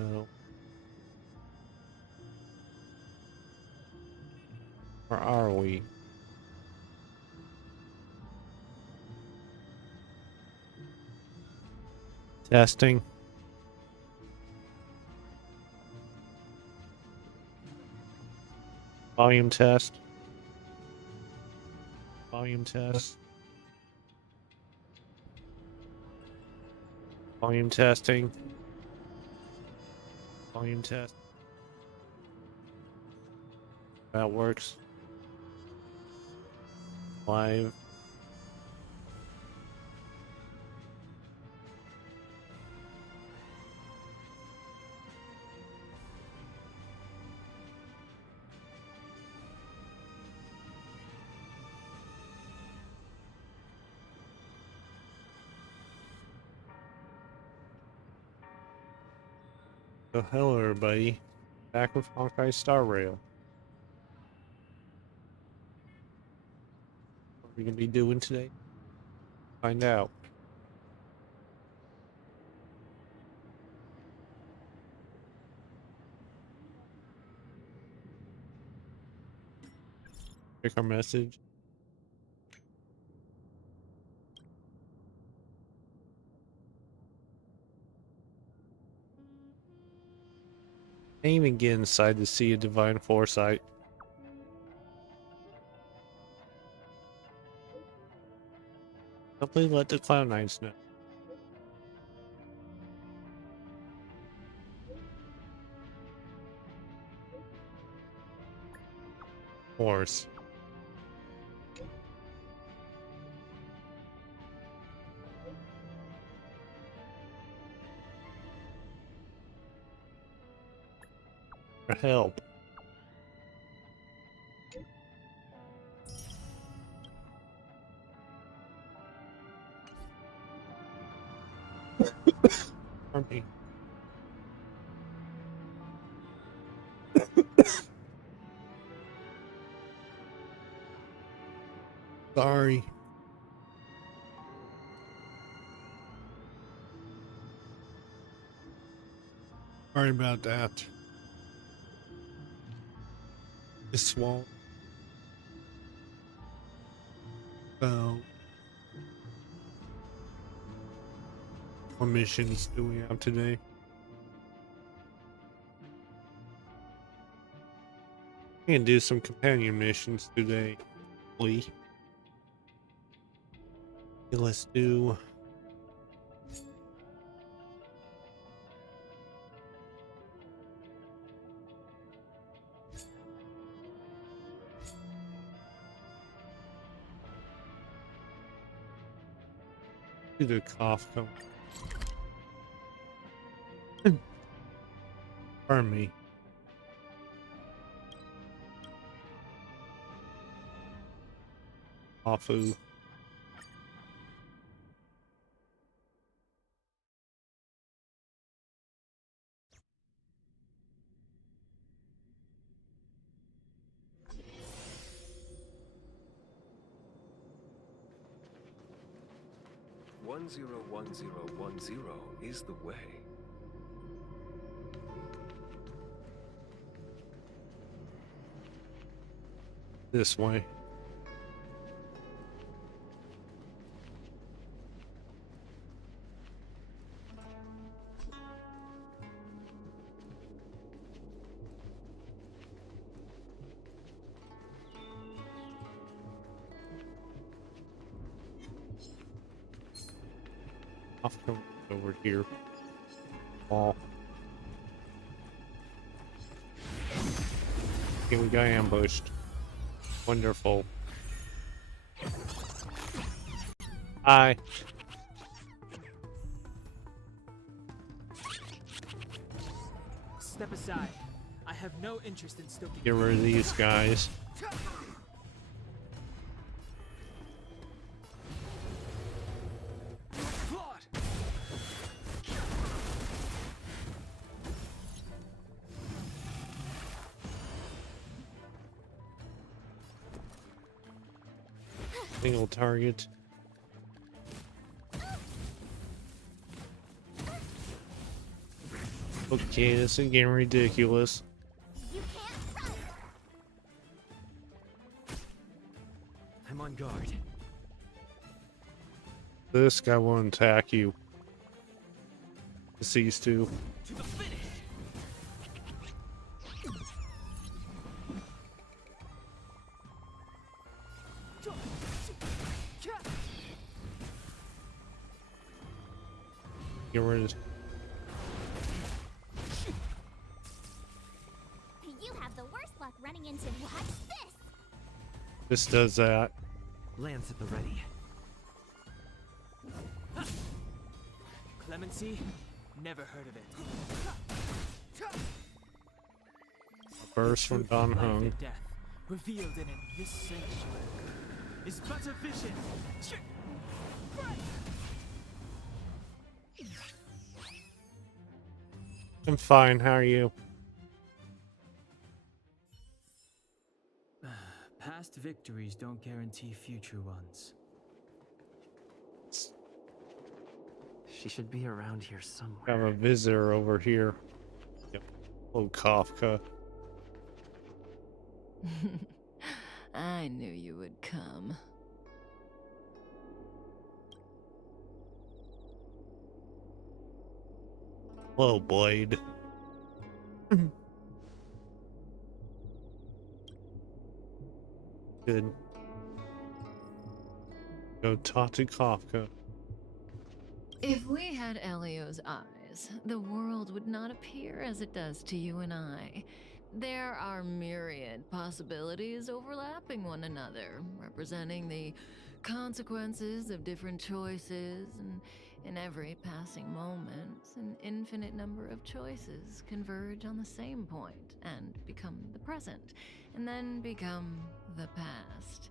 So, where are we? Testing. Volume test. Volume test. Volume testing. Volume test. That works. Live. So hello everybody. Back with Honkai Star Rail. What are we gonna be doing today? Find out. Pick our message. Can't even get inside to see a divine foresight. Simply let the Cloud Knights know. Horse. For help. Pardon me. Sorry. Sorry about that. It's swollen. So, what missions do we have today? We can do some companion missions today, Lee. Okay, let's do the cough come. Pardon me. Afu. One zero 1010 is the way. This way. Off come over here. Wall. Okay, we got ambushed. Wonderful. Hi. Step aside. I have no interest in stoking. Get rid of these guys. Single target. Okay, this is getting ridiculous. You can't run. I'm on guard. This guy won't attack you. It's these two. To the finish. Get rid of. You have the worst luck running into watch this. This does that. Lance at the ready. Clemency? Never heard of it. Burst from Don Life Hung. and death, revealed in this sanctuary, is but a vision. I'm fine. How are you? Past victories don't guarantee future ones. She should be around here somewhere. Have a visitor over here. Yep. Oh, Kafka. I knew you would come. Hello, Blade. Good. Go talk to Kafka. If we had Elio's eyes, the world would not appear as it does to you and I. There are myriad possibilities overlapping one another, representing the consequences of different choices, and in every passing moment, an infinite number of choices converge on the same point and become the present, and then become the past.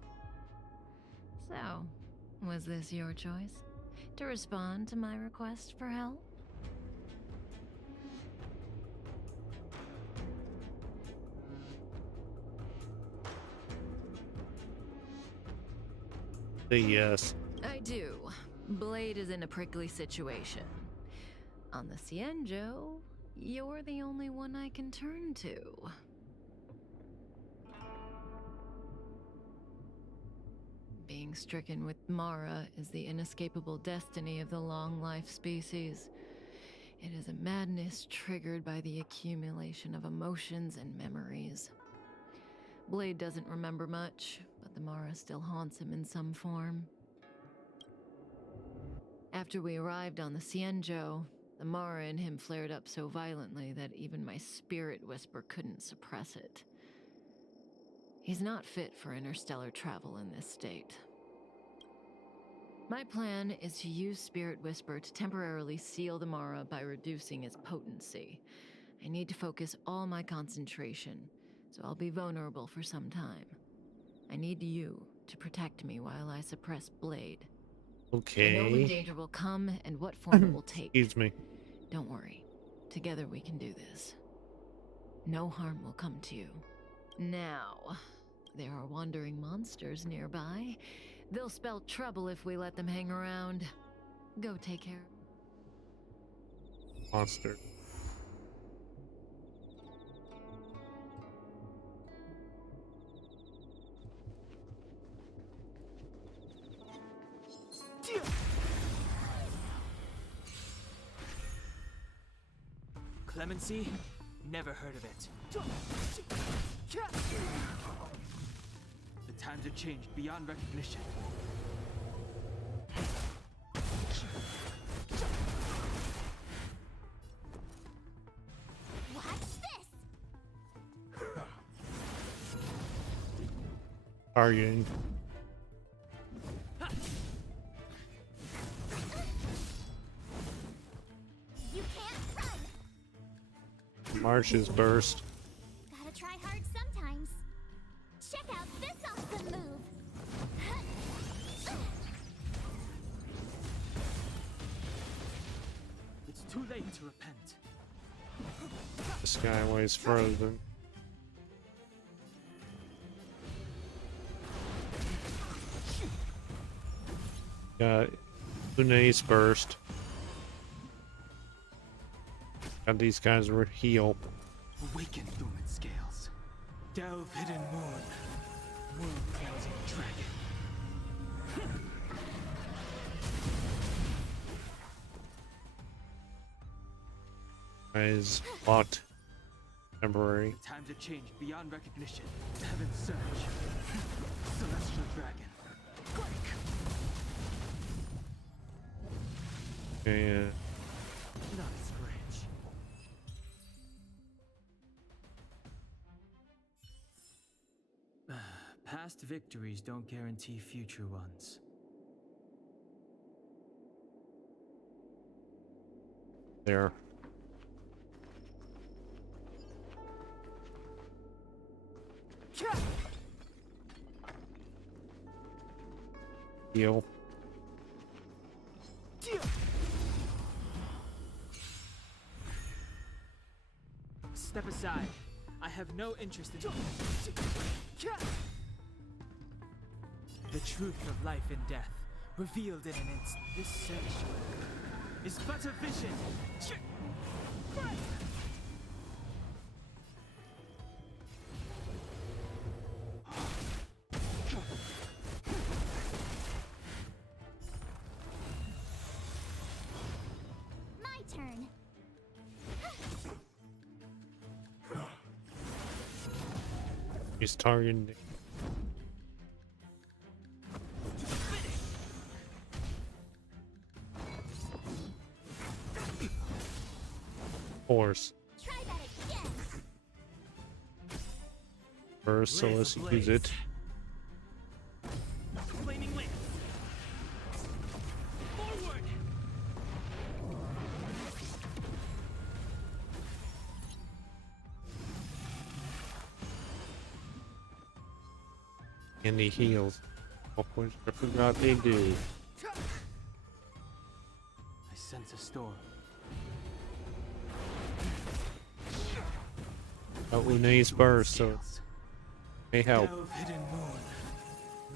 So, was this your choice? To respond to my request for help? Say yes. I do. Blade is in a prickly situation. On the Cienjo, you're the only one I can turn to. Being stricken with Mara is the inescapable destiny of the long-life species. It is a madness triggered by the accumulation of emotions and memories. Blade doesn't remember much, but the Mara still haunts him in some form. After we arrived on the Cienjo, the Mara in him flared up so violently that even my spirit whisper couldn't suppress it. He's not fit for interstellar travel in this state. My plan is to use Spirit Whisper to temporarily seal the Mara by reducing its potency. I need to focus all my concentration, so I'll be vulnerable for some time. I need you to protect me while I suppress Blade. I know when Okay. danger will come and what form it will take. Excuse me. Don't worry. Together we can do this. No harm will come to you. Now, there are wandering monsters nearby. They'll spell trouble if we let them hang around. Go take care. Monster. Clemency? Never heard of it. The times have changed beyond recognition. Watch this. Targeting. You can't run. Marsh's burst. Gotta try hard sometimes. Check out this awesome move. It's too late to repent. This guy was frozen. Got Luna's burst. Got these guys were heal. Awaken dormant scales. Delve hidden moon. World cleansing dragon. Guys locked. Temporary. Time to change beyond recognition. Heaven's surge. Celestial dragon. Quake. And Not scratch. Past victories don't guarantee future ones. there. Heal. Step aside. I have no interest in the truth of life and death, revealed in an instant. This sanctuary is but a vision. My turn. He's targeting. Force. Try that again. First, so let's use it. Flaming lance. Forward. And he heals. Of course, I forgot they do. I sense a storm. Une's burst, so may help. Delve hidden moon.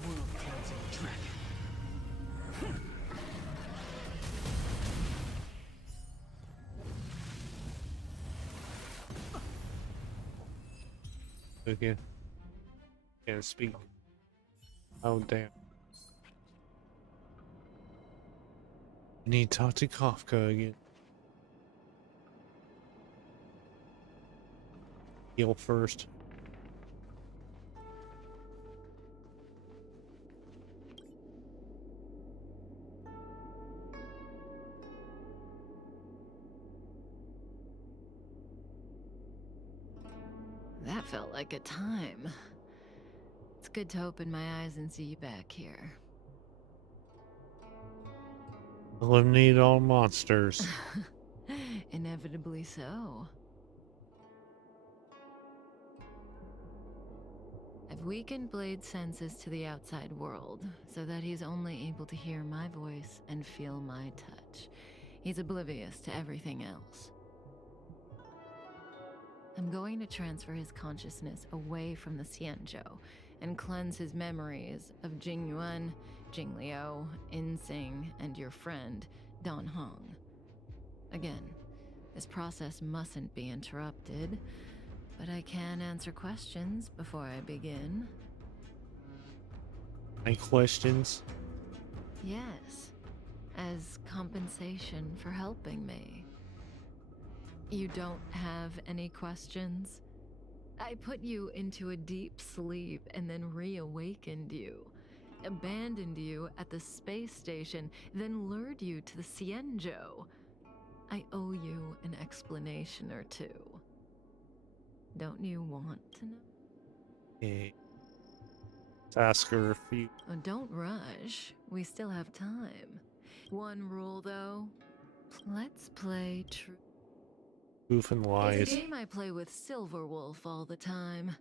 World cleansing dragon. Okay. Can't speak. Oh damn. Need to talk to Kafka again. Heal first. That felt like a time. It's good to open my eyes and see you back here. Eliminate all monsters. Inevitably so. I've weakened Blade's senses to the outside world, so that he's only able to hear my voice and feel my touch. He's oblivious to everything else. I'm going to transfer his consciousness away from the Xianzhou and cleanse his memories of Jing Yuan, Jing Liu, Insing, and your friend, Dan Hong. Again, this process mustn't be interrupted, but I can answer questions before I begin. Any questions? Yes, as compensation for helping me. You don't have any questions? I put you into a deep sleep and then reawakened you. Abandoned you at the space station, then lured you to the Xianzhou. I owe you an explanation or two. Don't you want to know? Okay. Let's ask her if you. Oh, don't rush. We still have time. One rule, though. Let's play true. Goof and It's lies. a game I play with Silverwolf all the time.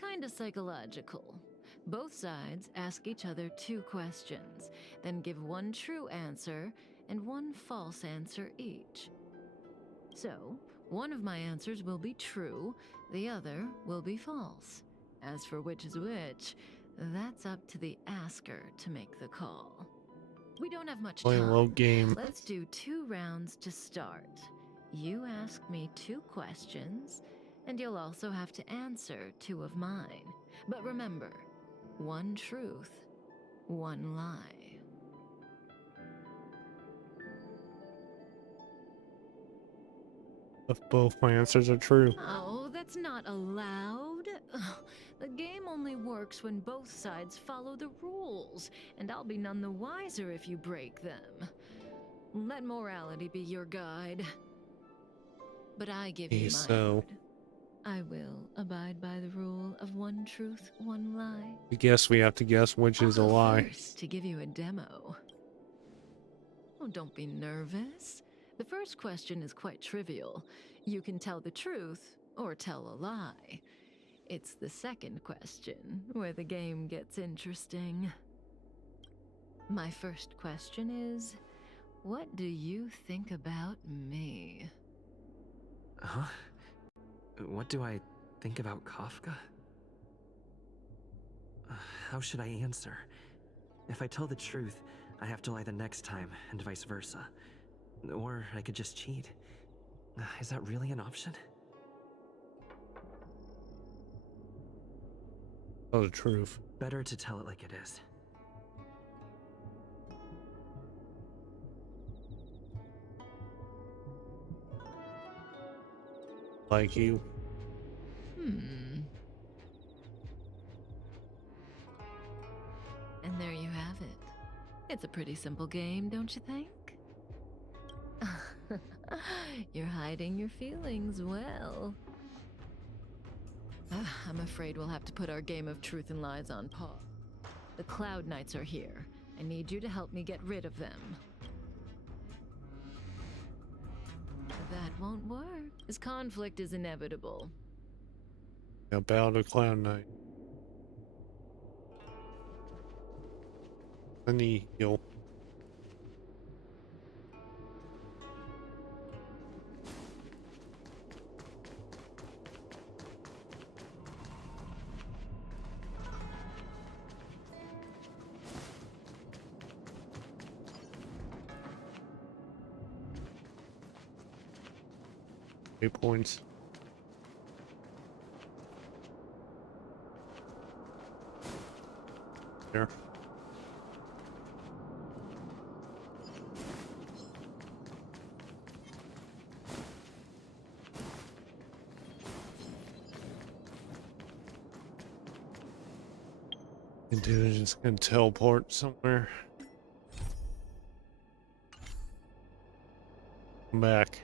Kinda psychological. Both sides ask each other 2 questions, then give one true answer and one false answer each. So, one of my answers will be true, the other will be false. As for which is which, that's up to the asker to make the call. We don't have much Play a time. low game. Let's do 2 rounds to start. You ask me 2 questions, and you'll also have to answer 2 of mine. But remember, 1 truth, 1 lie. If both my answers are true. Oh, that's not allowed. The game only works when both sides follow the rules, and I'll be none the wiser if you break them. Let morality be your guide. But I give you my So word. I will abide by the rule of 1 truth, 1 lie. I guess we have to guess which is a I'll go lie. first to give you a demo. Oh, don't be nervous. The first question is quite trivial. You can tell the truth or tell a lie. It's the second question where the game gets interesting. My first question is, what do you think about me? Huh? What do I think about Kafka? How should I answer? If I tell the truth, I have to lie the next time, and vice versa. Or I could just cheat. Is that really an option? Tell the truth. Better to tell it like it is. Like you. And there you have it. It's a pretty simple game, don't you think? You're hiding your feelings well. I'm afraid we'll have to put our game of truth and lies on pause. The Cloud Knights are here. I need you to help me get rid of them. That won't work. This conflict is inevitable. Now bow to Cloud Knight. I need heal. Points. There. And dude is just gonna teleport somewhere. Come back.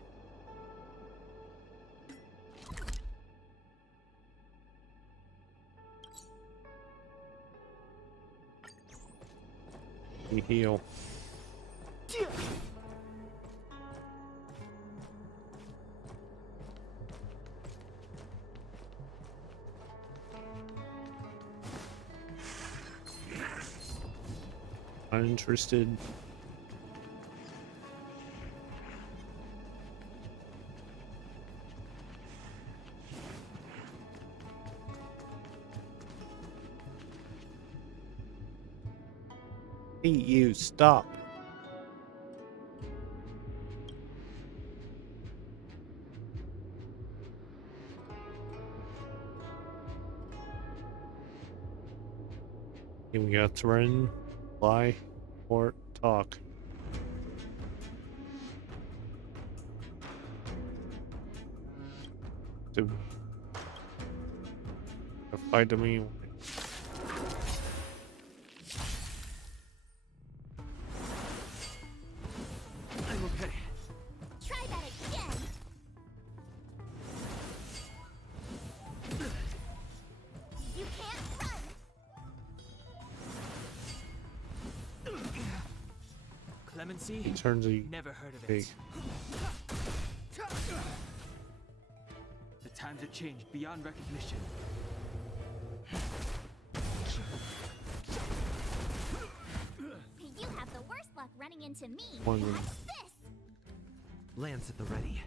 You heal. Uninterested. Hey, you stop. Here we got threaten, lie, or talk. To fight them anyway. I'm okay. Try that again. You can't run. Clemency? In terms of Never heard of big. it. The times have changed beyond recognition. You have the worst luck running into me. One minute. Watch this. Lance at the ready.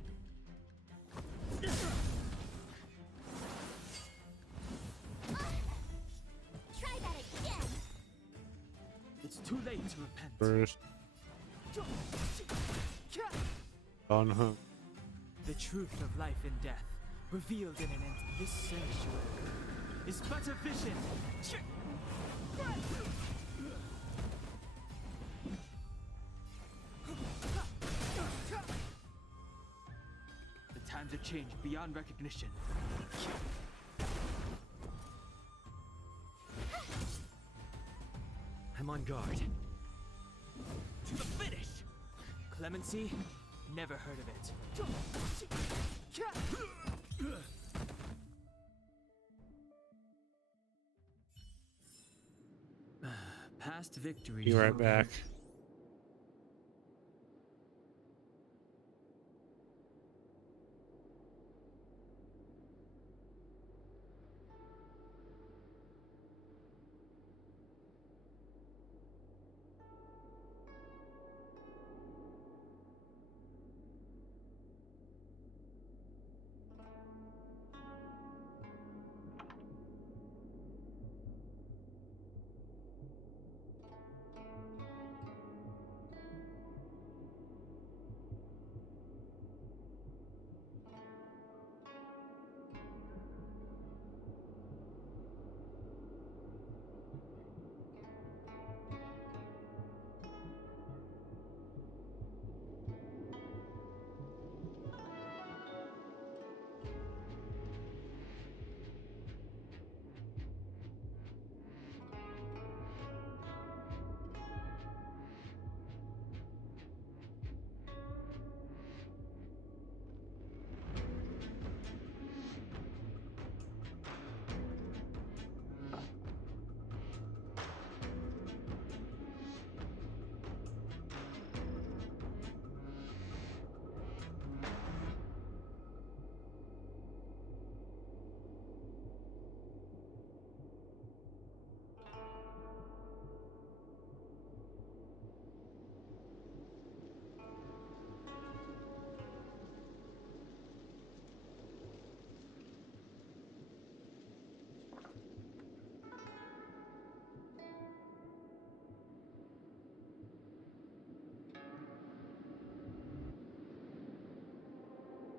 Try that again. It's too late to repent. First, on hunt. The truth of life and death, revealed in an instant. This sanctuary is but a vision. The times have changed beyond recognition. I'm on guard. To the finish! Clemency? Never heard of it. Past victories. Be right back.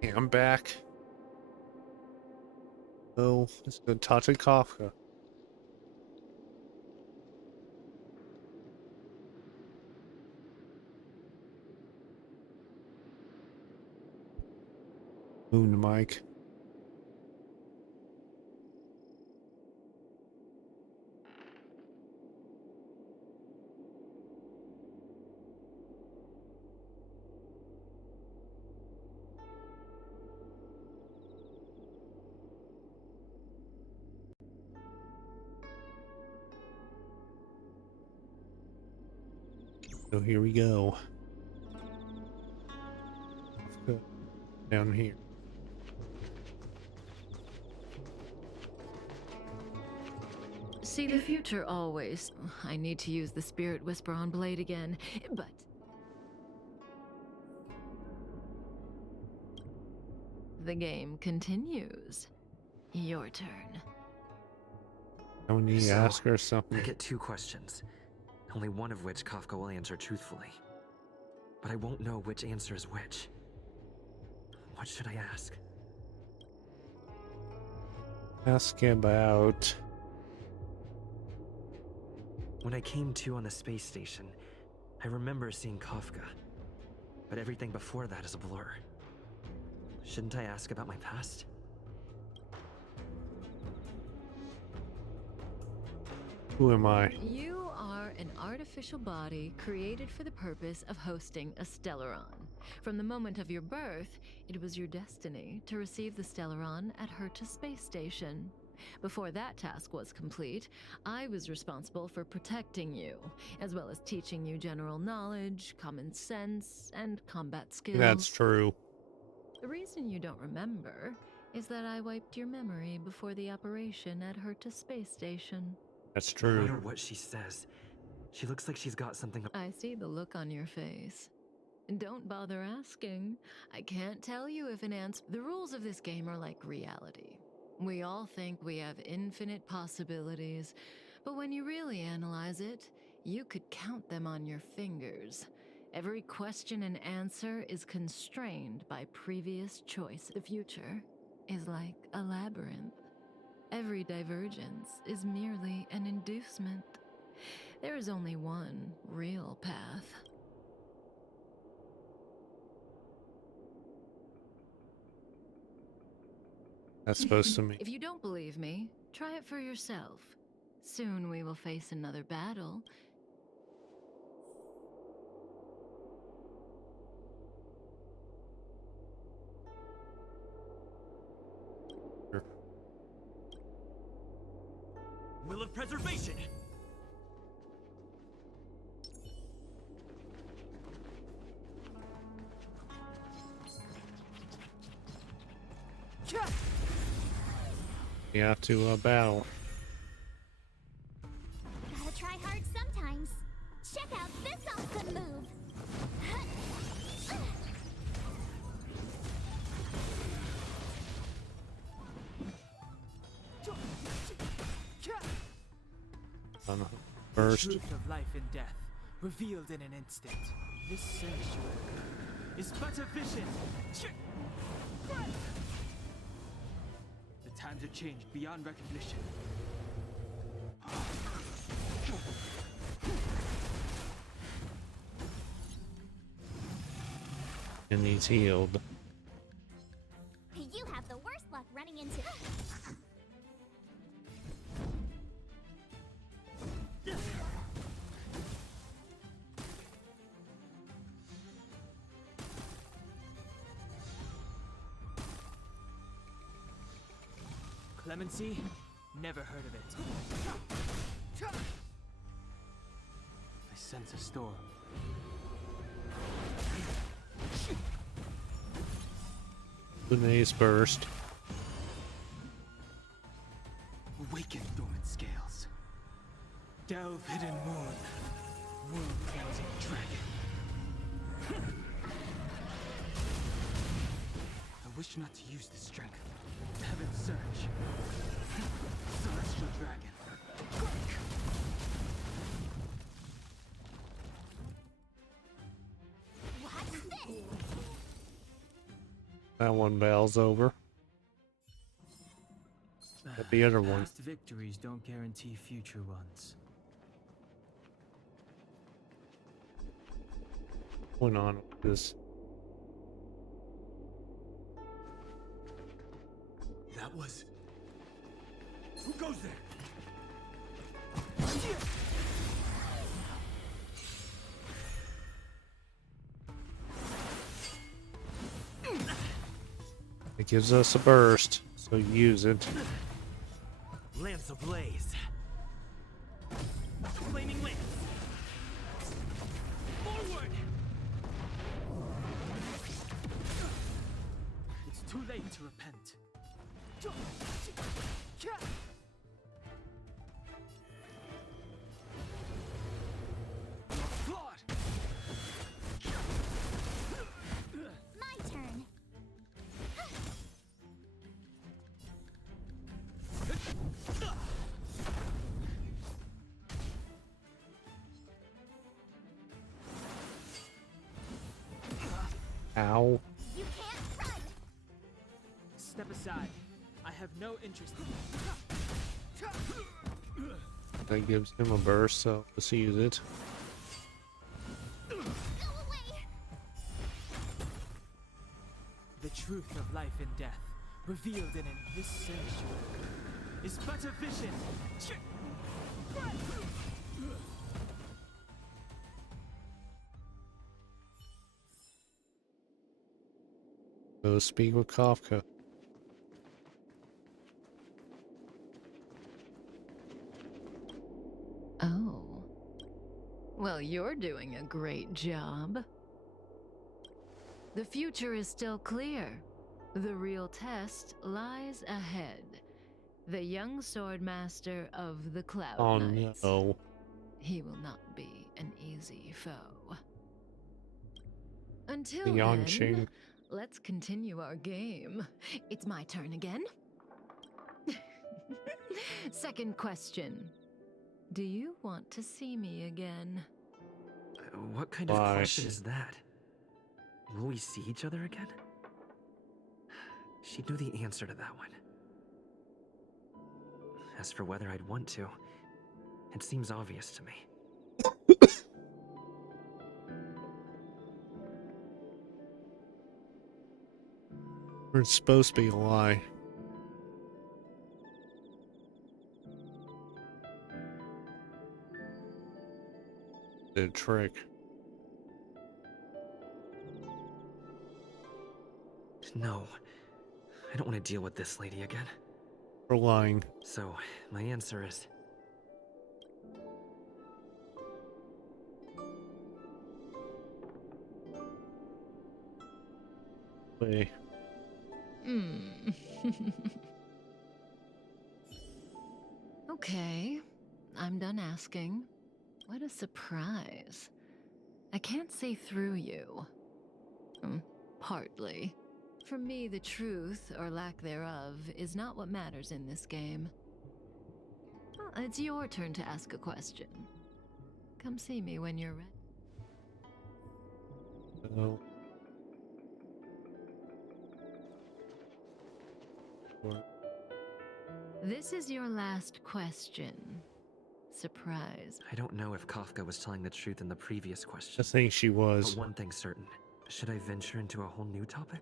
Okay, I'm back. Oh, let's go talk to Kafka. Moon Mike. So here we go. Kafka down here. See the future always. I need to use the Spirit Whisper on Blade again, but... The game continues. Your turn. I need to So, ask her something. I get 2 questions, only one of which Kafka will answer truthfully. But I won't know which answer is which. What should I ask? Ask about... When I came to on the space station, I remember seeing Kafka. But everything before that is a blur. Shouldn't I ask about my past? Who am I? You are an artificial body created for the purpose of hosting a Stellaron. From the moment of your birth, it was your destiny to receive the Stellaron at Herta Space Station. Before that task was complete, I was responsible for protecting you, as well as teaching you general knowledge, common sense, and combat skills. That's true. The reason you don't remember is that I wiped your memory before the operation at Herta Space Station. That's No matter true. what she says, she looks like she's got something. I see the look on your face. Don't bother asking. I can't tell you if an answer. The rules of this game are like reality. We all think we have infinite possibilities, but when you really analyze it, you could count them on your fingers. Every question and answer is constrained by previous choice. The future is like a labyrinth. Every divergence is merely an inducement. There is only one real path. That's supposed to mean. If you don't believe me, try it for yourself. Soon we will face another battle. Will of preservation! We have to battle. Gotta try hard sometimes. Check out this awesome move. First. The truth of life and death, revealed in an instant. This sanctuary is but a vision. The times have changed beyond recognition. And he's healed. You have the worst luck running into. Clemency? Never heard of it. I sense a storm. Luna's burst. Awaken dormant scales. Delve hidden moon. World-cleansing dragon. I wish not to use this strength. Heaven's surge. Celestial dragon. Watch this. That one battle's over. But the other one. Past victories don't guarantee future ones. Went on with this. That was... Who goes there? It gives us a burst, so use it. Lance ablaze. Flaming lance. Forward! It's too late to repent. Flawed! My turn. Ow. You can't run. Step aside. I have no interest in That gives him a burst, so let's use it. Go away. the truth of life and death, revealed in this sanctuary, is but a vision. Go speak with Kafka. Oh. Well, you're doing a great job. The future is still clear. The real test lies ahead. The young swordmaster of the Cloud Oh Knights. no. He will not be an easy foe. Until The then, Yanqing. let's continue our game. It's my turn again. Second question. Do you want to see me again? What kind of Why? question is that? Will we see each other again? She knew the answer to that one. As for whether I'd want to, it seems obvious to me. It's supposed to be a lie. The trick. No, I don't want to deal with this lady again. For lying. So, my answer is... Wait. Okay, I'm done asking. What a surprise. I can't see through you. Partly. For me, the truth, or lack thereof, is not what matters in this game. Well, it's your turn to ask a question. Come see me when you're ready. So. What? This is your last question. Surprise. I don't know if Kafka was telling the truth in the previous I question. think she was. But one thing's certain. Should I venture into a whole new topic?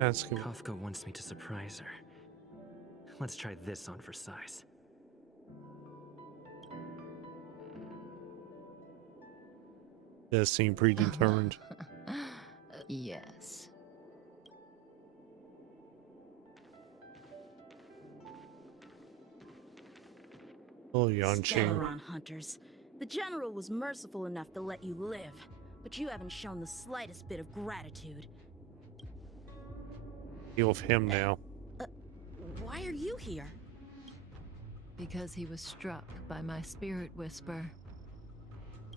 Ask him. Kafka wants me to surprise her. Let's try this on for size. Does seem predetermined. Yes. Oh, Yanqing. Scaleron hunters. The general was merciful enough to let you live, but you haven't shown the slightest bit of gratitude. Deal with him now. Why are you here? Because he was struck by my spirit whisper.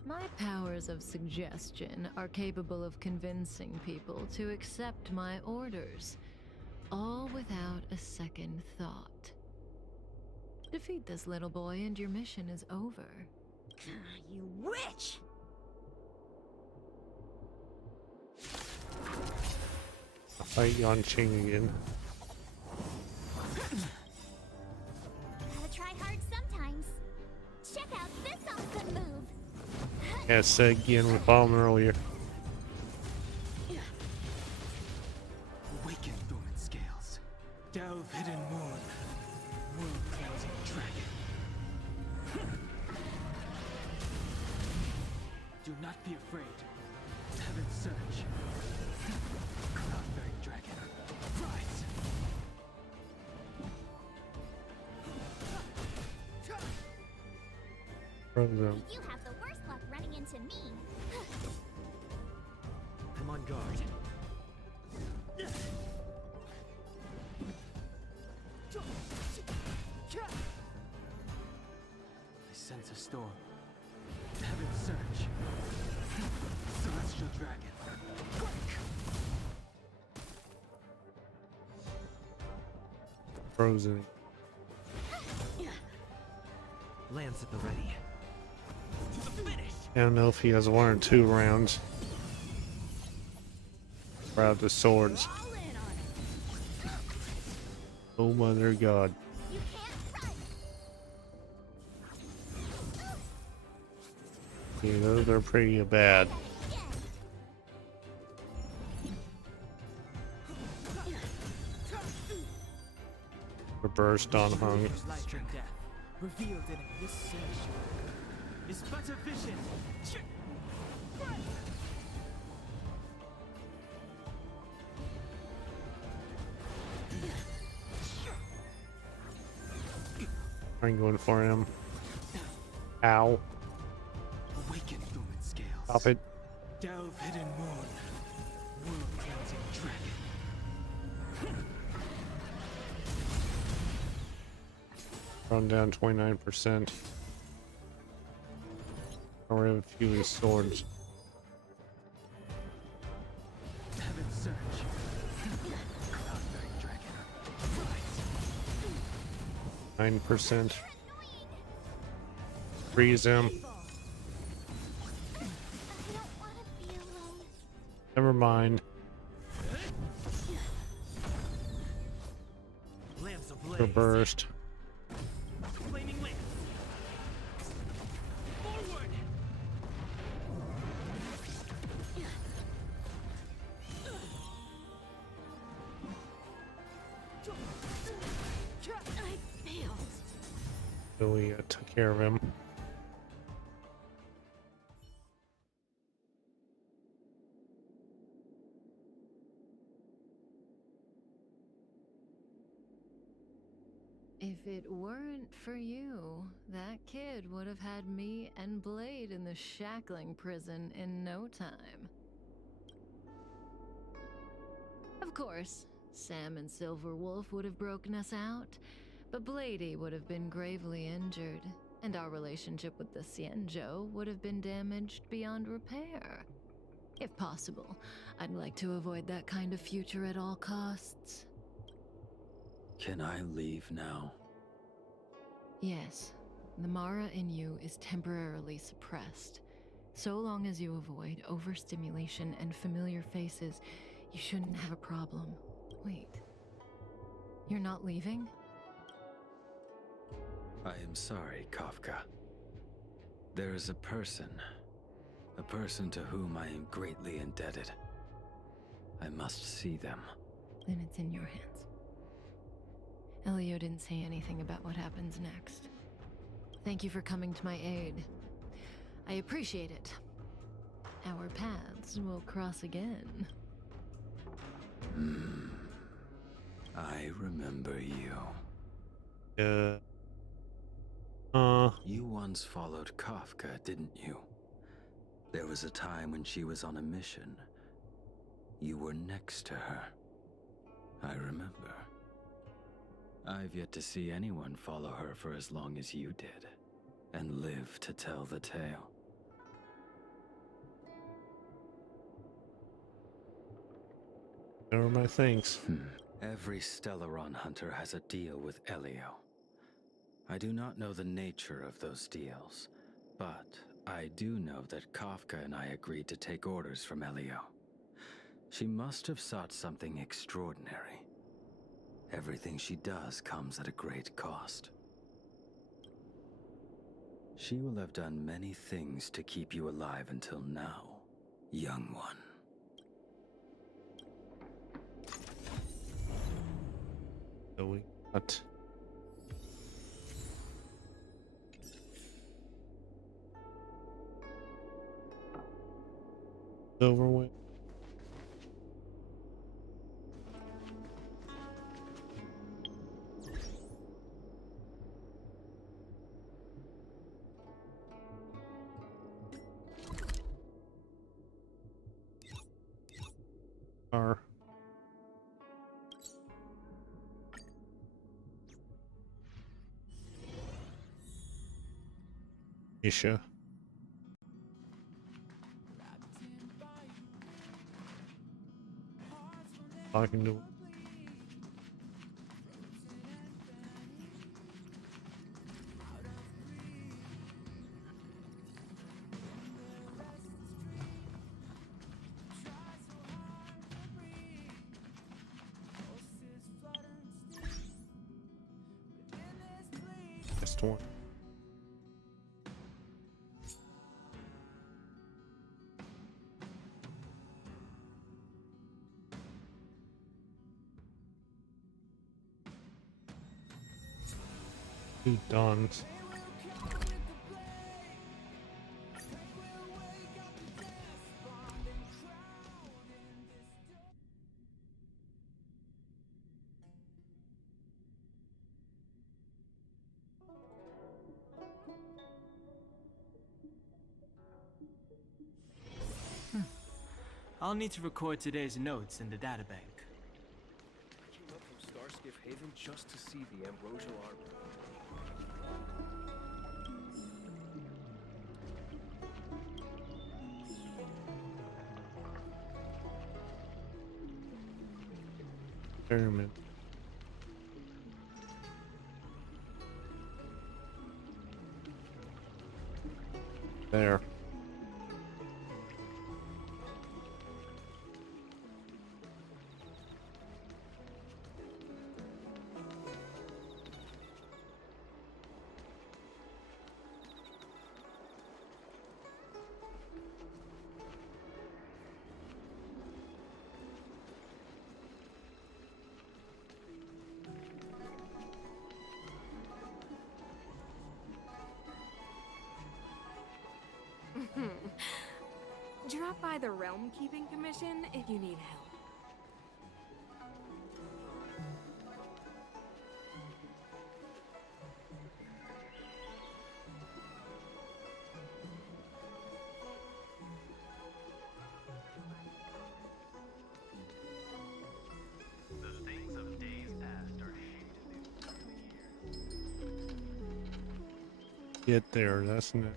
My powers of suggestion are capable of convincing people to accept my orders, all without a second thought. Defeat this little boy and your mission is over. You witch! I'll fight Yanqing again. Gotta try hard sometimes. Check out this awesome move. Yeah, said again with Bomb earlier. Awaken dormant scales. Delve hidden moon. World-cleansing dragon. Do not be afraid. Heaven surge. Cloud-bearing dragon. Rise. Frozen. You have the worst luck running into me. I'm on guard. I sense a storm. Heaven surge. Celestial dragon. Frozen. Lance at the ready. I don't know if he has 1 or 2 rounds. Grab the swords. All in on it. Oh, mother God. You can't run. Yeah, those are pretty bad. For burst on hung. Life and death, revealed in this sanctuary, is but a vision. I'm going for him. Ow. Awaken dormant scales. Stop it. Delve hidden moon. World-cleansing dragon. Run down 29%. I already have a few of these swords. Heaven surge. Cloud-bearing dragon. 9%. Freeze him. I don't want to be alone. Never mind. Lamps A ablaze. burst. Flaming lamps. Forward. I failed. So we took care of him. If it weren't for you, that kid would have had me and Blade in the shackling prison in no time. Of course, Sam and Silverwolf would have broken us out, but Blady would have been gravely injured, and our relationship with the Xianzhou would have been damaged beyond repair. If possible, I'd like to avoid that kind of future at all costs. Can I leave now? Yes, the Mara in you is temporarily suppressed. So long as you avoid overstimulation and familiar faces, you shouldn't have a problem. Wait. You're not leaving? I am sorry, Kafka. There is a person to whom I am greatly indebted. I must see them. Then it's in your hands. Elio didn't say anything about what happens next. Thank you for coming to my aid. I appreciate it. Our paths will cross again. I remember you. You once followed Kafka, didn't you? There was a time when she was on a mission. You were next to her. I remember. I've yet to see anyone follow her for as long as you did, and live to tell the tale. There are my things. Every Stellaron hunter has a deal with Elio. I do not know the nature of those deals, but I do know that Kafka and I agreed to take orders from Elio. She must have sought something extraordinary. Everything she does comes at a great cost. She will have done many things to keep you alive until now, young one. So we got Silverwing. Are Isha. Talking to just one. Two dawns. I'll need to record today's notes in the databank. Came up from Starskiff Haven just to see the ambrosial arbor. Experiment. There. Drop by the Realm Keeping Commission if you need help. The things of days past are Get there. That's next.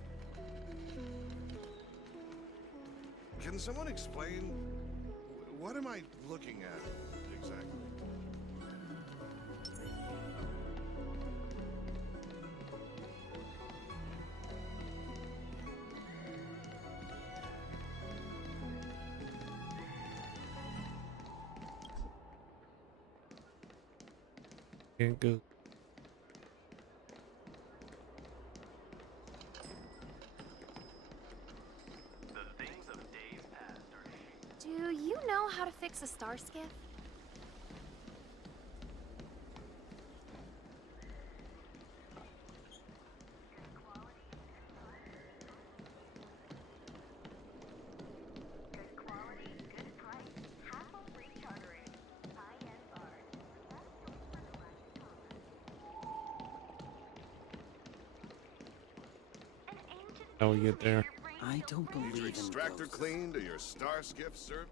Can someone explain what am I looking at exactly? Can't go. Do you know how to fix a star skiff? How we get there? I don't Need your believe in extractor ghosts. cleaned or your star skiff served?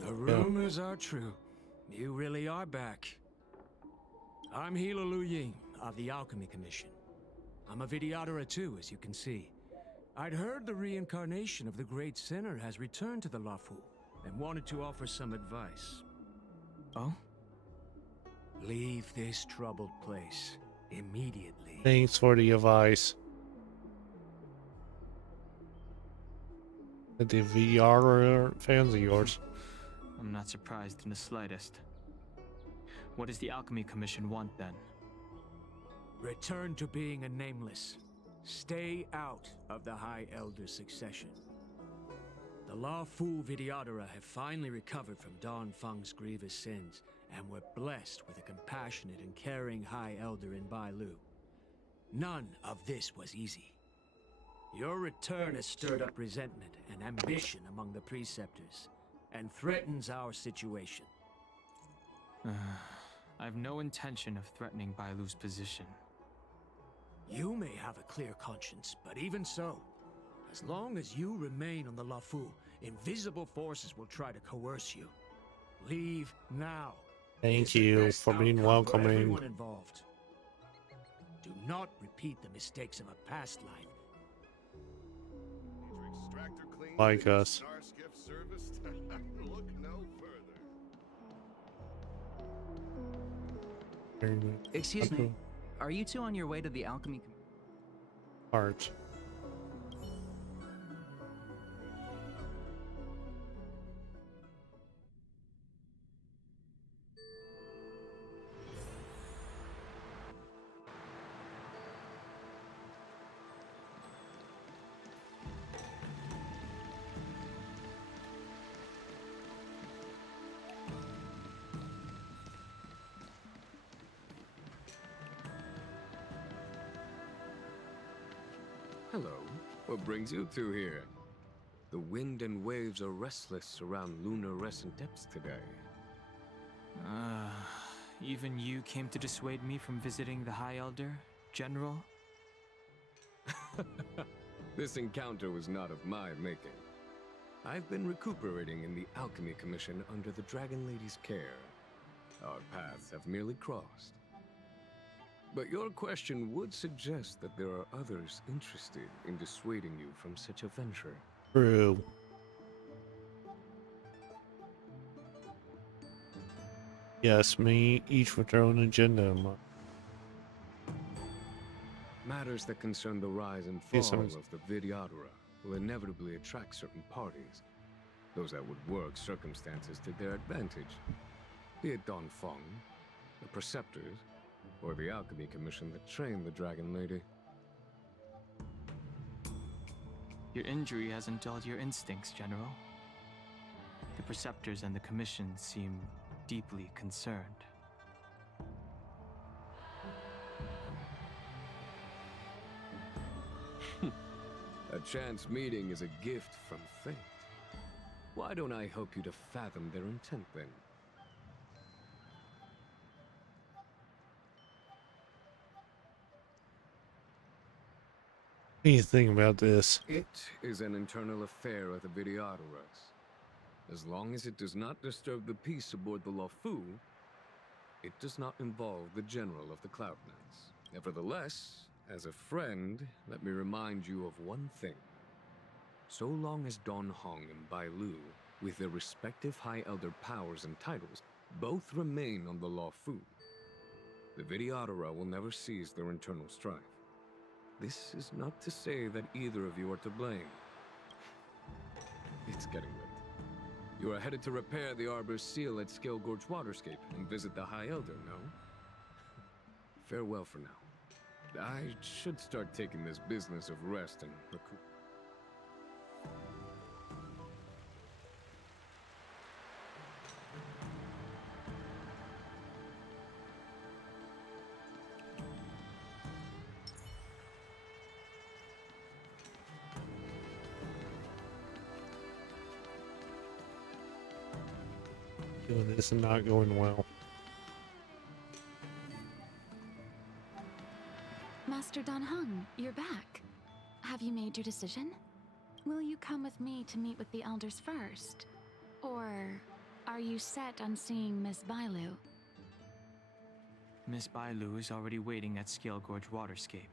The rumors are true. You really are back. I'm Hila Lu Ying of the Alchemy Commission. I'm a videoterer too, as you can see. I'd heard the reincarnation of the great sinner has returned to the Lafu and wanted to offer some advice. Oh? Leave this troubled place immediately. Thanks for the advice. The VR fans of yours. I'm not surprised in the slightest. What does the Alchemy Commission want then? Return to being a nameless. Stay out of the High Elder succession. The Law Fu Videotera have finally recovered from Don Feng's grievous sins, and were blessed with a compassionate and caring High Elder in Bai Lu. None of this was easy. Your return has stirred up resentment and ambition among the preceptors, and threatens our situation. I've no intention of threatening Bailu's position. You may have a clear conscience, but even so, as long as you remain on the Lafu, invisible forces will try to coerce you. Leave now. Thank It's the you best for being outcome for welcoming. everyone involved. Do not repeat the mistakes of a past life. Need your extractor cleaned Like or your us. star skiff serviced? Look no further. Excuse me, are you two on your way to the Alchemy Art. Hello. What brings you two here? The wind and waves are restless around lunar-rescent depths today. Even you came to dissuade me from visiting the High Elder, General? This encounter was not of my making. I've been recuperating in the Alchemy Commission under the Dragon Lady's care. Our paths have merely crossed. But your question would suggest that there are others interested in dissuading you from such a venture. True. Yes, me, each with their own agenda in mind. Matters that concern the rise and Yes, fall I'm- of the Vidyadhara will inevitably attract certain parties. Those that would work circumstances to their advantage. Be it Don Fong, the Preceptors, or the Alchemy Commission that trained the Dragon Lady. Your injury hasn't dulled your instincts, General. The Preceptors and the Commission seem deeply concerned. A chance meeting is a gift from fate. Why don't I help you to fathom their intent then? What do you think about this? It is an internal affair of the Vidyadharas. As long as it does not disturb the peace aboard the Lawfu, it does not involve the General of the Cloudlands. Nevertheless, as a friend, let me remind you of one thing. So long as Don Hong and Bai Lu, with their respective High Elder powers and titles, both remain on the Lawfu, the Vidyadhara will never cease their internal strife. This is not to say that either of you are to blame. It's getting late. You are headed to repair the Arbor's seal at Scale Gorge Waterscape and visit the High Elder, no? Farewell for now. I should start taking this business of rest and recoup. Doing this and not going well. Master Don Hung, you're back. Have you made your decision? Will you come with me to meet with the elders first? Or are you set on seeing Miss Bailu? Miss Bailu is already waiting at Scale Gorge Waterscape.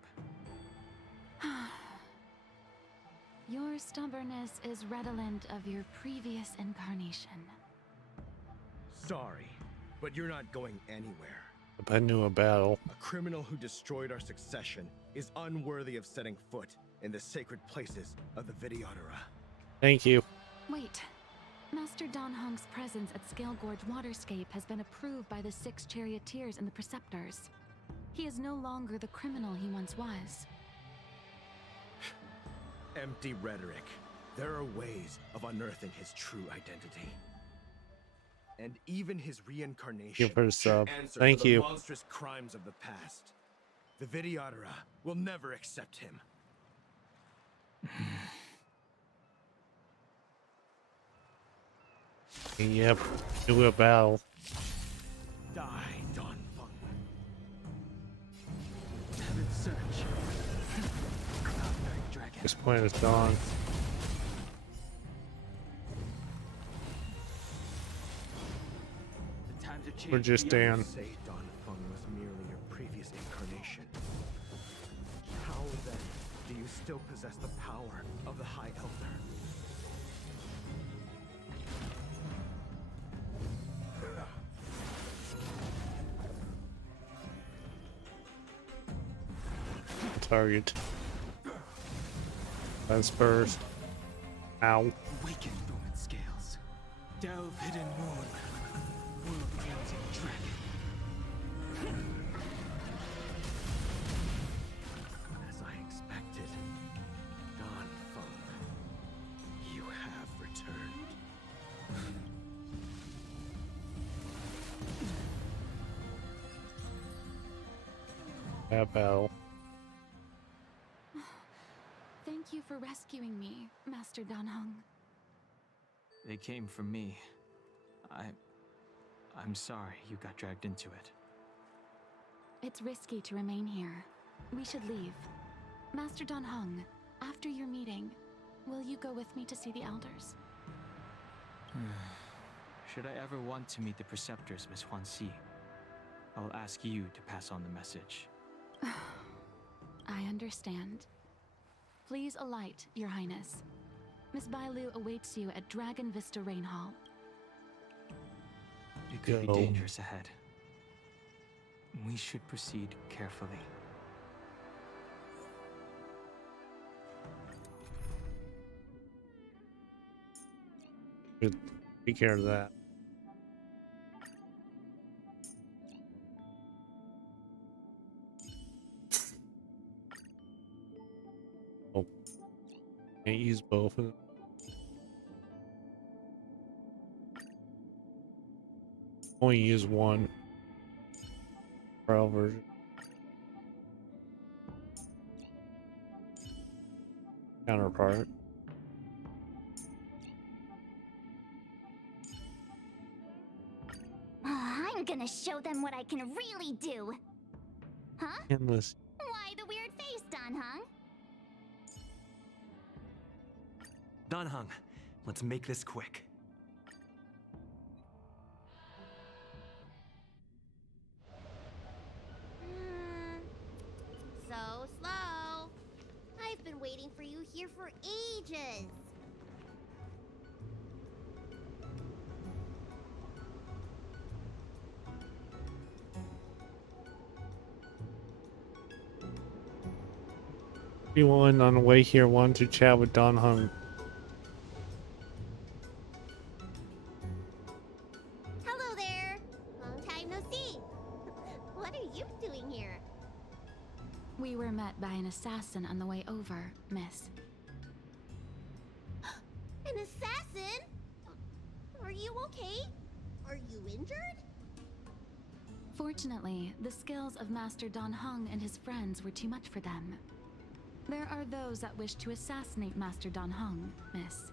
Your stubbornness is redolent of your previous incarnation. Sorry, but you're not going anywhere. If I knew a battle. A criminal who destroyed our succession is unworthy of setting foot in the sacred places of the Vidyadhara. Thank you. Wait. Master Don Hong's presence at Scale Gorge Waterscape has been approved by the 6 charioteers and the preceptors. He is no longer the criminal he once was. Empty rhetoric. There are ways of unearthing his true identity. And even his reincarnation Give her a sub. should answer Thank for the you. monstrous crimes of the past. The Vidyadhara will never accept him. Yep. Do a battle. Die, Don Fung. Heaven search. Cloudbearing dragon. This point is gone. The times have changed. We're just Dan. Say Don Fung was merely your previous incarnation. How then do you still possess the power of the High Elder? Target. That's first. Ow. Awaken dormant scales. Delve hidden moon. World counting dragon. As I expected, Don Fung, you have returned. That battle. Thank you for rescuing me, Master Don Hung. They came for me. I'm sorry you got dragged into it. It's risky to remain here. We should leave. Master Don Hung, after your meeting, will you go with me to see the elders? Should I ever want to meet the preceptors, Miss Huan Si, I'll ask you to pass on the message. I understand. Please alight, Your Highness. Miss Bailu awaits you at Dragon Vista Rain Hall. It could Go. be dangerous ahead. We should proceed carefully. Should take care of that. Oh, can't use both of them. Only use one trial version. Counterpart. I'm gonna show them what I can really do. Huh? Endless. Why the weird face, Dan Hung? Dan Hung, let's make this quick. So slow. I've been waiting for you here for ages. Everyone on the way here wanted to chat with Don Hung. Hello there. Long time no see. What are you doing here? We were met by an assassin on the way over, miss. An assassin? Are you okay? Are you injured? Fortunately, the skills of Master Dan Hung and his friends were too much for them. There are those that wish to assassinate Master Dan Hung, miss.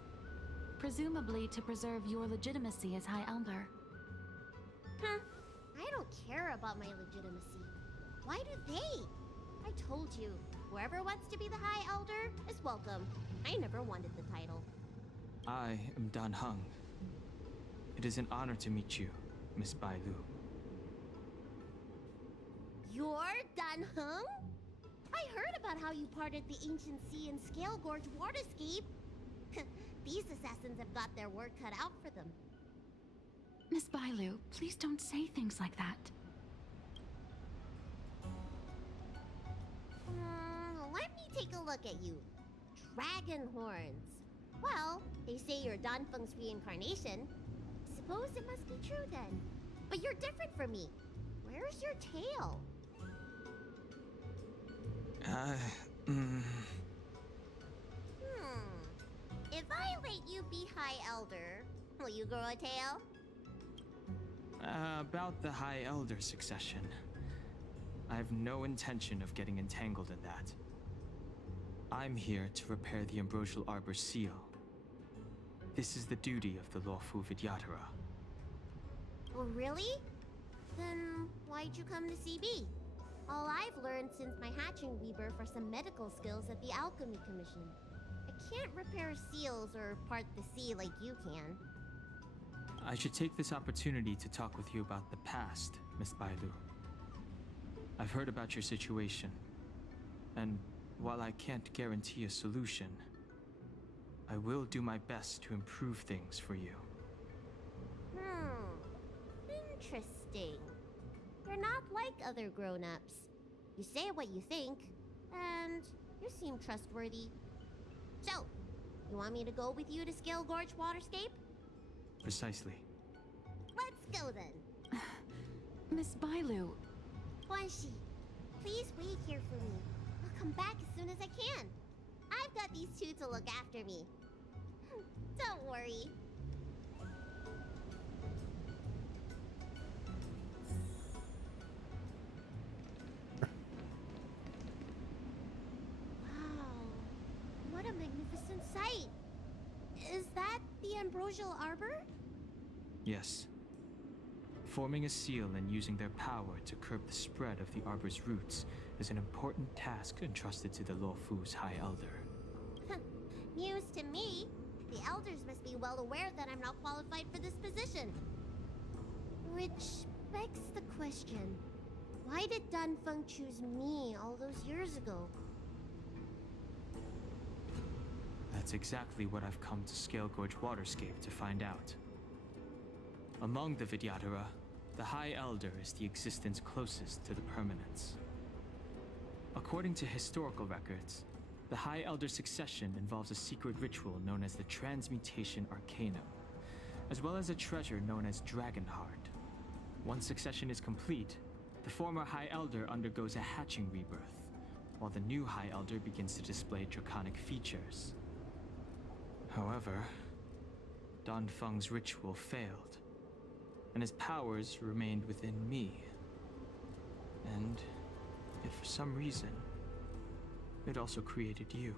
Presumably to preserve your legitimacy as High Elder. Huh. I don't care about my legitimacy. Why do they? I told you, whoever wants to be the High Elder is welcome. I never wanted the title. I am Dan Hung. It is an honor to meet you, Miss Bai Lu. You're Dan Hung? I heard about how you parted the ancient sea and Scale Gorge waterscape. These assassins have got their work cut out for them. Miss Bailu, please don't say things like that. Let me take a look at you. Dragon horns. Well, they say you're Dan Feng's reincarnation. Suppose it must be true then. But you're different from me. Where's your tail? If I let you be High Elder, will you grow a tail? About the High Elder succession. I have no intention of getting entangled in that. I'm here to repair the Ambrosial Arbor seal. This is the duty of the lawful Vidyadhara. Oh, really? Then why'd you come to CB? All I've learned since my hatching weaver for some medical skills at the Alchemy Commission. I can't repair seals or part the sea like you can. I should take this opportunity to talk with you about the past, Miss Bailu. I've heard about your situation, and while I can't guarantee a solution, I will do my best to improve things for you. Interesting. You're not like other grown-ups. You say what you think, and you seem trustworthy. So, you want me to go with you to Scale Gorge Waterscape? Precisely. Let's go then. Miss Bailu. Guanxi, please wait here for me. I'll come back as soon as I can. I've got these two to look after me. Don't worry. Wow, what a magnificent sight. Is that the Ambrosial Arbor? Yes. Forming a seal and using their power to curb the spread of the Arbor's roots is an important task entrusted to the Luofu's High Elder. News to me. The elders must be well aware that I'm not qualified for this position. Which begs the question, why did Dan Feng choose me all those years ago? That's exactly what I've come to Scale Gorge Waterscape to find out. Among the Vidyadhara, the High Elder is the existence closest to the permanence. According to historical records, the High Elder succession involves a secret ritual known as the Transmutation Arcanum, as well as a treasure known as Dragonheart. Once succession is complete, the former High Elder undergoes a hatching rebirth, while the new High Elder begins to display draconic features. However, Don Feng's ritual failed, and his powers remained within me. And if for some reason, it also created you.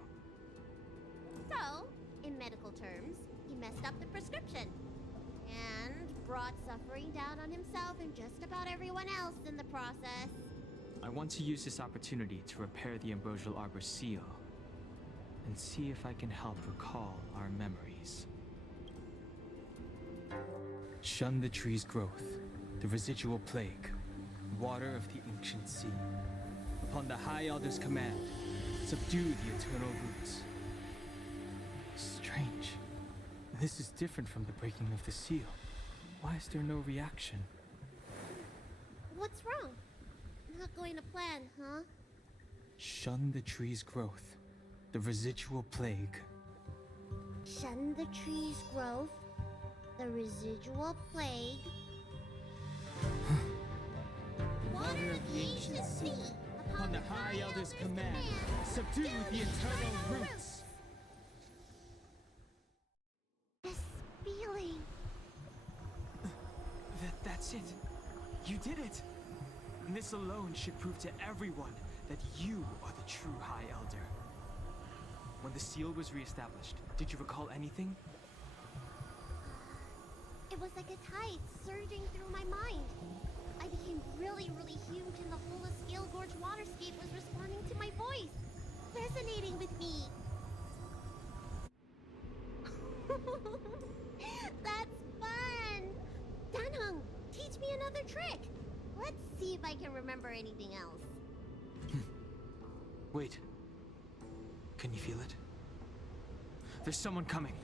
So, in medical terms, he messed up the prescription. And brought suffering down on himself and just about everyone else in the process. I want to use this opportunity to repair the Ambrosial Arbor seal, and see if I can help recall our memories. Shun the tree's growth, the residual plague, water of the ancient sea. Upon the High Elder's command, subdue the eternal roots. Strange. This is different from the breaking of the seal. Why is there no reaction? What's wrong? Not going to plan, huh? Shun the tree's growth, the residual plague. Shun the tree's growth, the residual plague. Water of the ancient sea. Upon the High Elder's command, subdue the eternal roots. This feeling. That's it. You did it. And this alone should prove to everyone that you are the true High Elder. When the seal was reestablished, did you recall anything? It was like a tide surging through my mind. I became really, really huge, and the whole of Scale Gorge waterscape was responding to my voice, resonating with me. That's fun! Danheng, teach me another trick. Let's see if I can remember anything else. Wait. Can you feel it? There's someone coming.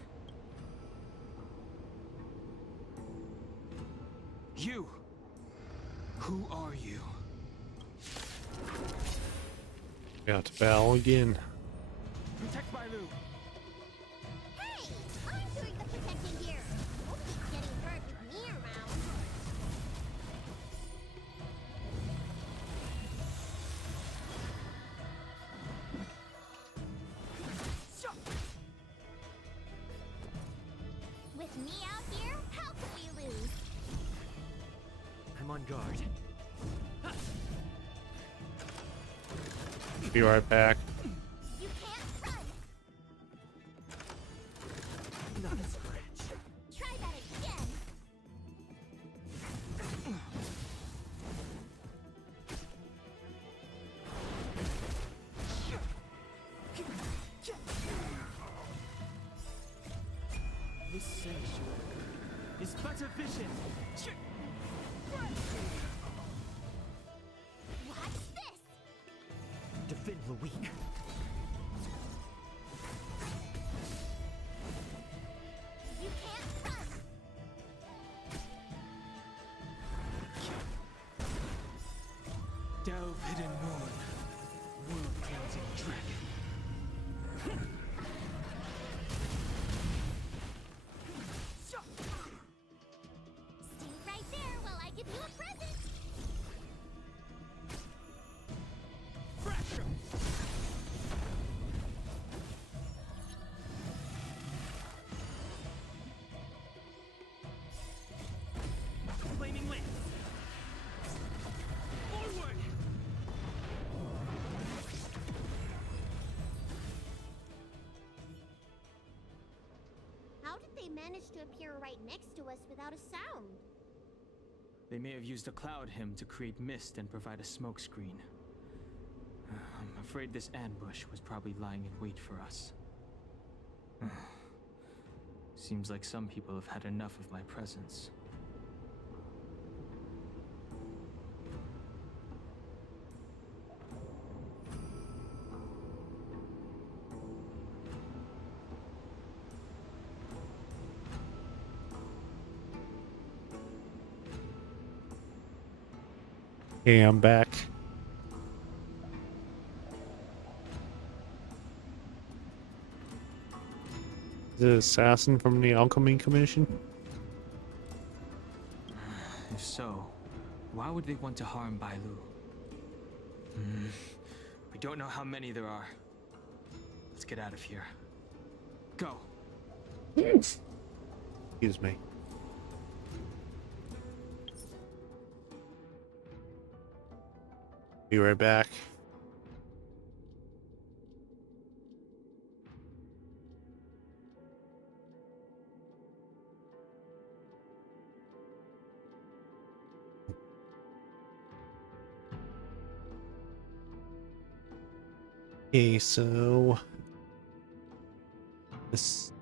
You! Who are you? Got to battle again. Protect Bailu! Hey! I'm doing the protecting here! Don't keep getting hurt with me around. With me out here, how can we lose? I'm on guard. Be right back. You can't run! Not a scratch. Try that again! This sanctuary is but a vision. Watch this! Defend the weak. You can't run! Delve hidden moon. World cleansing dragon. Stay right there while I give you a present! Flaming lance. Forward! How did they manage to appear right next to us without a sound? They may have used a cloud hymn to create mist and provide a smokescreen. I'm afraid this ambush was probably lying in wait for us. Seems like some people have had enough of my presence. Okay, I'm back. The assassin from the Alchemy Commission? If so, why would they want to harm Bailu? We don't know how many there are. Let's get out of here. Go. Excuse me. Be right back. Okay, so this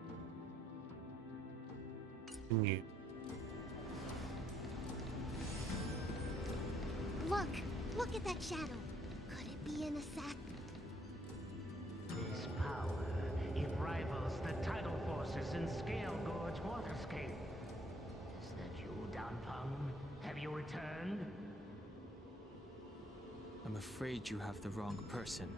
continue. Look at that shadow. Could it be an assassin? This power, it rivals the tidal forces in Scale Gorge Waterscape. Is that you, Danfeng? Have you returned? I'm afraid you have the wrong person.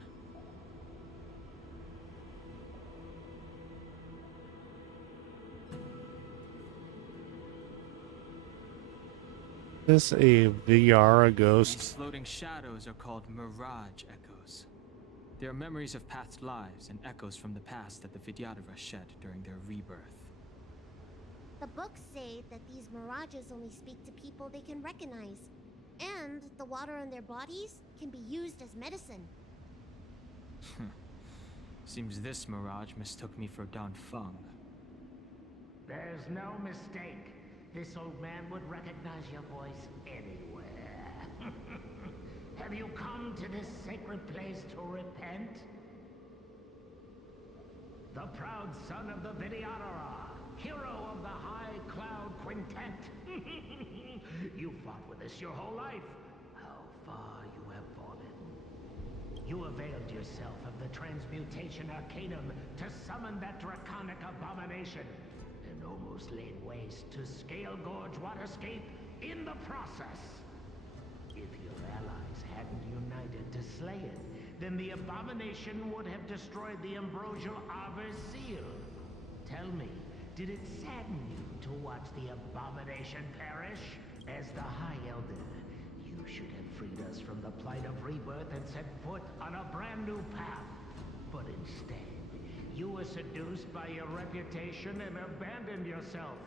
Is this a Viara ghost? These floating shadows are called mirage echoes. They are memories of past lives and echoes from the past that the Vidyadhara shed during their rebirth. The books say that these mirages only speak to people they can recognize. And the water in their bodies can be used as medicine. Seems this mirage mistook me for Danfeng. There's no mistake. This old man would recognize your voice anywhere. Have you come to this sacred place to repent? The proud son of the Vidyadhara, hero of the High Cloud Quintet. You fought with us your whole life. How far you have fallen. You availed yourself of the Transmutation Arcanum to summon that draconic abomination, and almost laid waste to Scale Gorge Waterscape in the process. If your allies hadn't united to slay it, then the abomination would have destroyed the Ambrosial Arbor's seal. Tell me, did it sadden you to watch the abomination perish? As the High Elder, you should have freed us from the plight of rebirth and set foot on a brand new path. But instead, you were seduced by your reputation and abandoned yourself.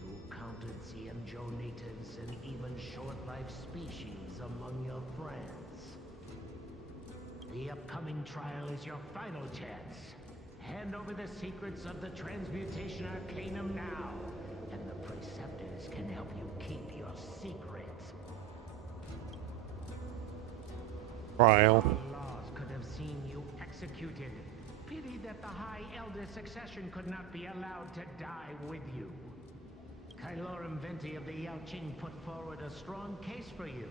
You counted CMJO natives and even short-life species among your friends. The upcoming trial is your final chance. Hand over the secrets of the Transmutation Arcanum now, and the Preceptors can help you keep your secrets. Trial. Our laws could have seen you executed. Pity that the High Elder succession could not be allowed to die with you. Kylorum Venti of the Yaoqing put forward a strong case for you,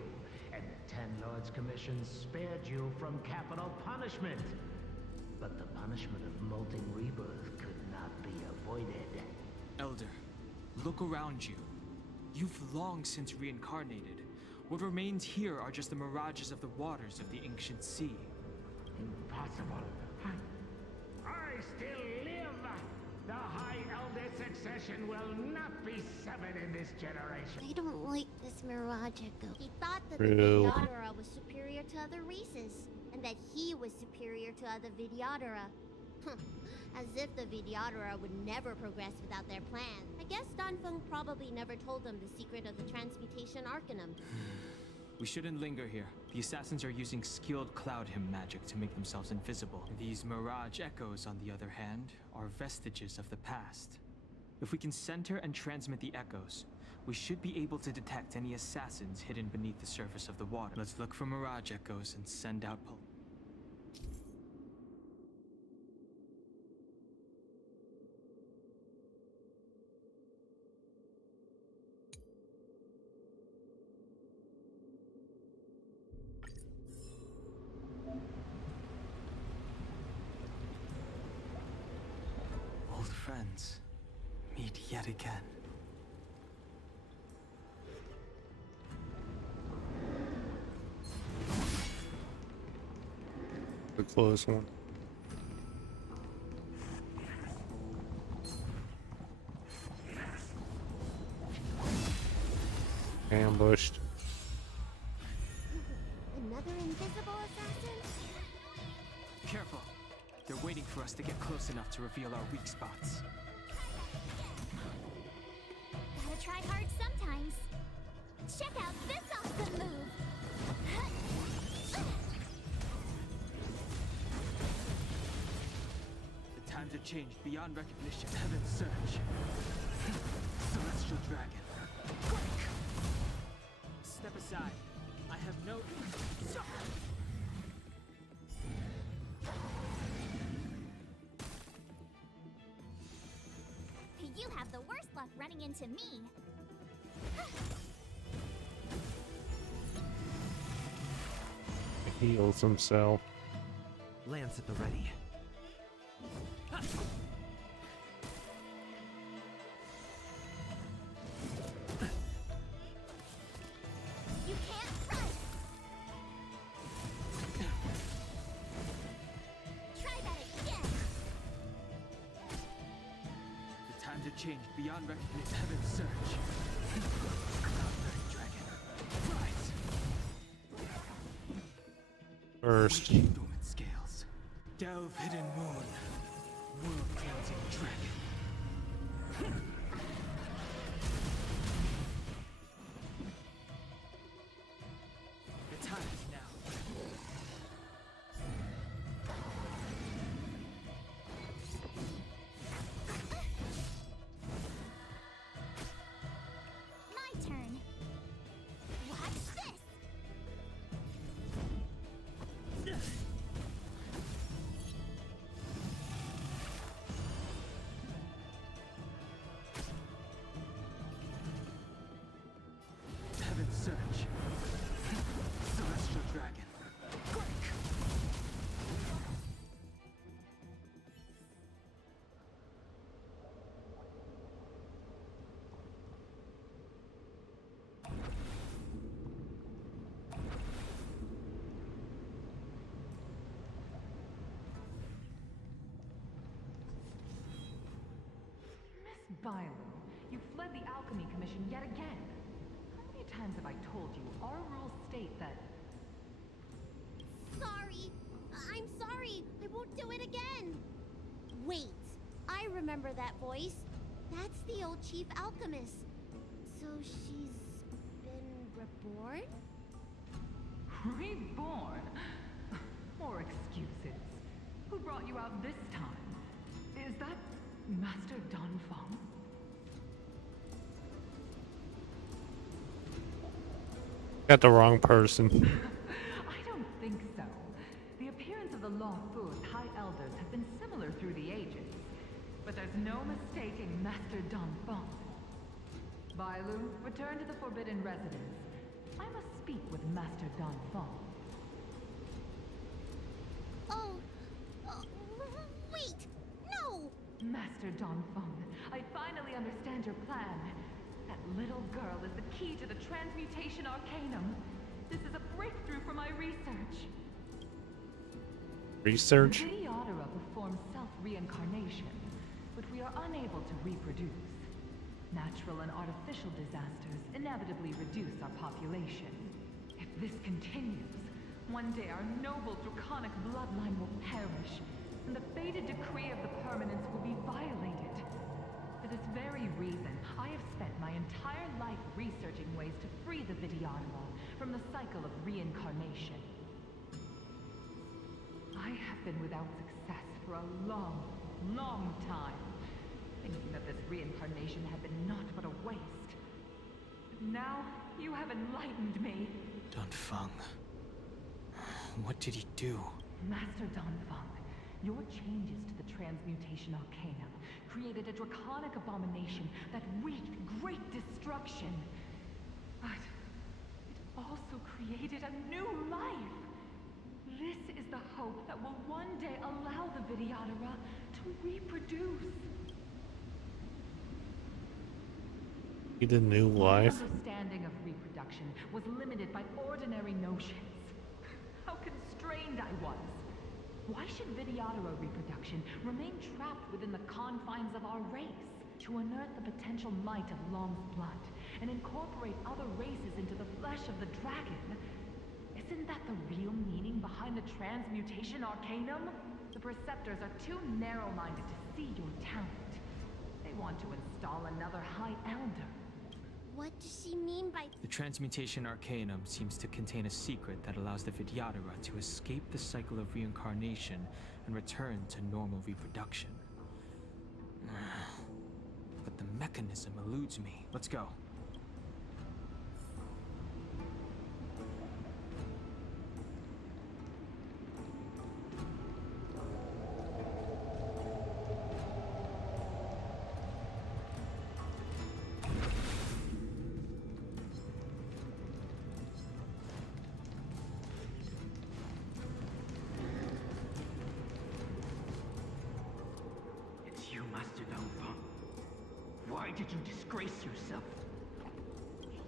and the Ten Lords Commission spared you from capital punishment. But the punishment of molting rebirth could not be avoided. Elder, look around you. You've long since reincarnated. What remains here are just the mirages of the waters of the ancient sea. Impossible. I still live! The High Elder succession will not be severed in this generation. I don't like this Mirage Echo. He thought that True. the Vidyadhara was superior to other races, and that he was superior to other Vidyadhara. As if the Vidyadhara would never progress without their plan. I guess Danfeng probably never told them the secret of the Transmutation Arcanum. We shouldn't linger here. The assassins are using skilled cloud hymn magic to make themselves invisible. These mirage echoes, on the other hand, are vestiges of the past. If we can center and transmit the echoes, we should be able to detect any assassins hidden beneath the surface of the water. Let's look for mirage echoes and send out old friends. Meet yet again. The close one. Ambushed. Another invisible assassin? Careful. They're waiting for us to get close enough to reveal our weak spots. Gotta try hard sometimes. Check out this awesome move! The times have changed beyond recognition. Heaven's surge. Celestial dragon. Quick! Step aside. I have no... You have the worst luck running into me. Heals himself. Lance at the ready. You can't run! Try that again! The times have changed beyond recognition. Heaven's surge. Cloud dragon. Rise! First. Awakening dormant scales. Delve hidden moon. World cleansing dragon. The time is now. My turn. Watch this! Heaven's surge. Celestial dragon. Quick! Miss Bilo, you fled the Alchemy Commission yet again. How many times have I told you our rules state that... Sorry. I'm sorry. I won't do it again. Wait. I remember that voice. That's the old chief alchemist. So she's been reborn? Reborn? More excuses. Who brought you out this time? Is that Master Don Fong? Got the wrong person. I don't think so. The appearance of the Law Fu's High Elders have been similar through the ages. But there's no mistaking Master Don Fong. Bailu, return to the Forbidden Residence. I must speak with Master Don Fong. Oh, wait! No! Master Don Fong, I finally understand your plan. That little girl is the key to the Transmutation Arcanum. This is a breakthrough for my research. Research? The Videodora performs self-reincarnation, but we are unable to reproduce. Natural and artificial disasters inevitably reduce our population. If this continues, one day our noble draconic bloodline will perish, and the fated decree of the permanence will be violated. For this very reason, I have spent my entire life researching ways to free the Videodora from the cycle of reincarnation. I have been without success for a long, long time, thinking that this reincarnation had been naught but a waste. But now, you have enlightened me. Don Feng. What did he do? Master Don Feng, your changes to the Transmutation Arcanum created a draconic abomination that wreaked great destruction. But it also created a new life. This is the hope that will one day allow the Videodora to reproduce. He did new life. My understanding of reproduction was limited by ordinary notions. How constrained I was. Why should Videodora reproduction remain trapped within the confines of our race? To unearth the potential might of Long's blood and incorporate other races into the flesh of the dragon. Isn't that the real meaning behind the transmutation arcanum? The Preceptors are too narrow-minded to see your talent. They want to install another High Elder. What does she mean by... The Transmutation Arcanum seems to contain a secret that allows the Vidyadhara to escape the cycle of reincarnation and return to normal reproduction. But the mechanism eludes me. Let's go. Why did you disgrace yourself?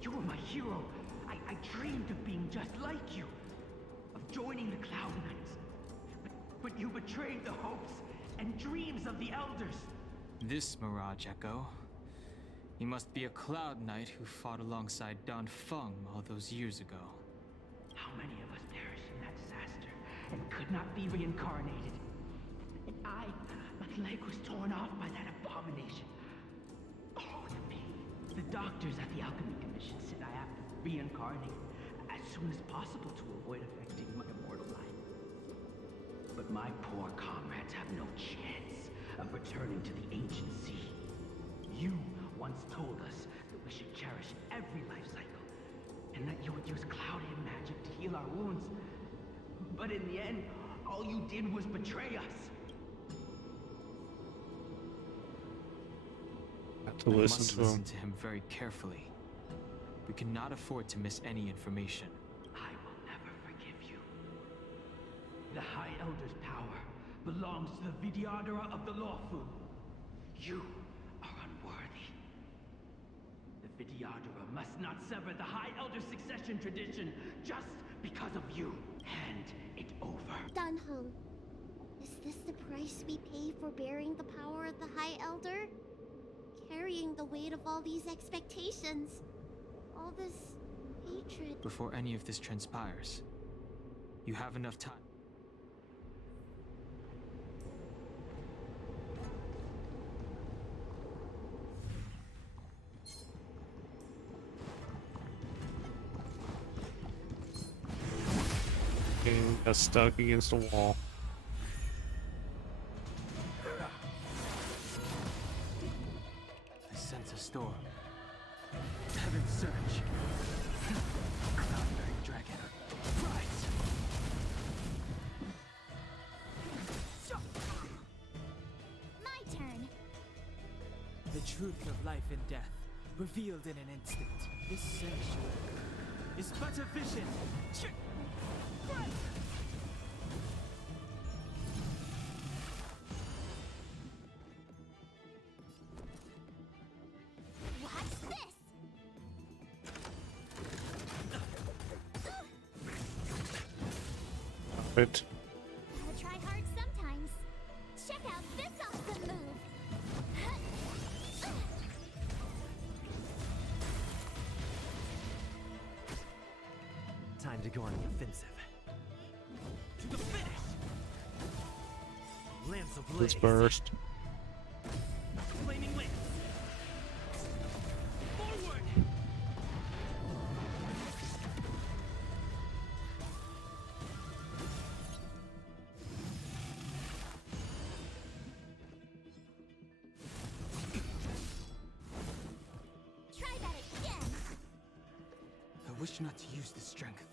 You were my hero. I dreamed of being just like you. Of joining the Cloud Knights. But you betrayed the hopes and dreams of the Elders. This Mirage Echo. You must be a Cloud Knight who fought alongside Don Feng all those years ago. How many of us perished in that disaster and could not be reincarnated? And my leg was torn off by that abomination. Oh, the pain. The doctors at the Alchemy Commission said I have to reincarnate as soon as possible to avoid affecting my immortal life. But my poor comrades have no chance of returning to the ancient sea. You once told us that we should cherish every life cycle, and that you would use cloudy magic to heal our wounds. But in the end, all you did was betray us. To listen must to listen him. to him very carefully. We cannot afford to miss any information. I will never forgive you. The High Elder's power belongs to the Vidyadhara of the Lawful. You are unworthy. The Vidyadhara must not sever the High Elder succession tradition just because of you. Hand it over. Dunhung, is this the price we pay for bearing the power of the High Elder? Carrying the weight of all these expectations. All this hatred. Before any of this transpires, you have enough time. And got stuck against a wall. I sense a storm. Heaven's surge. Cloud-bearing dragon. Rise! My turn. The truth of life and death, revealed in an instant. This sanctuary is but a vision. Watch this! It. Gotta try hard sometimes. Check out this awesome move! Time to go on the offensive. To the finish! Lance of Blaze. Let's burst. Flaming Lance! Forward! Try that again! I wish not to use this strength.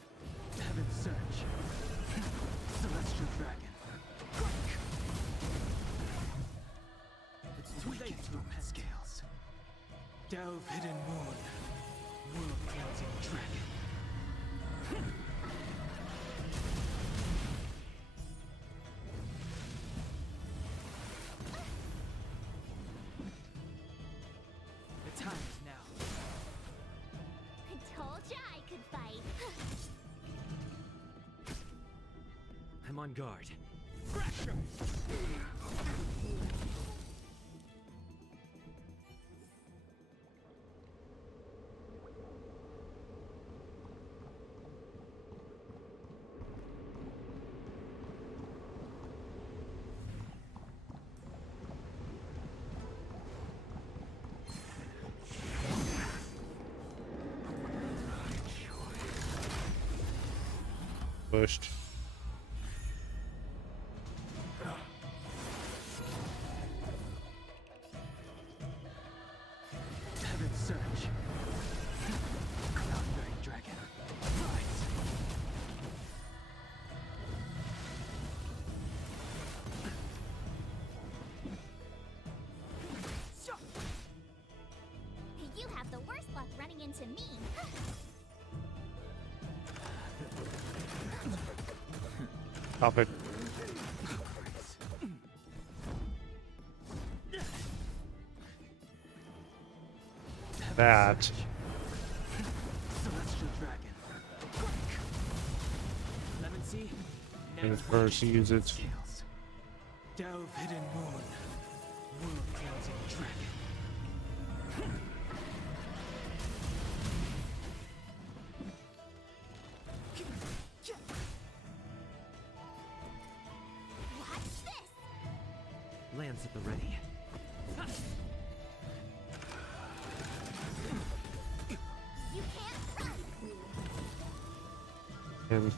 Heaven's surge. Celestial dragon. It's too late to Roman scales. delve hidden moon. World cleansing dragon. The time is now. I told ya I could fight. I'm on guard. Pressure! pushed. Heaven surge. Cloud-bearing dragon. Rise. You have the worst luck running into me. Stop it. That. Celestial dragon. Lemon sea. And first use it. Scales. Delve hidden moon. World cleansing dragon. Watch this. Lands at the ready. You can't run. And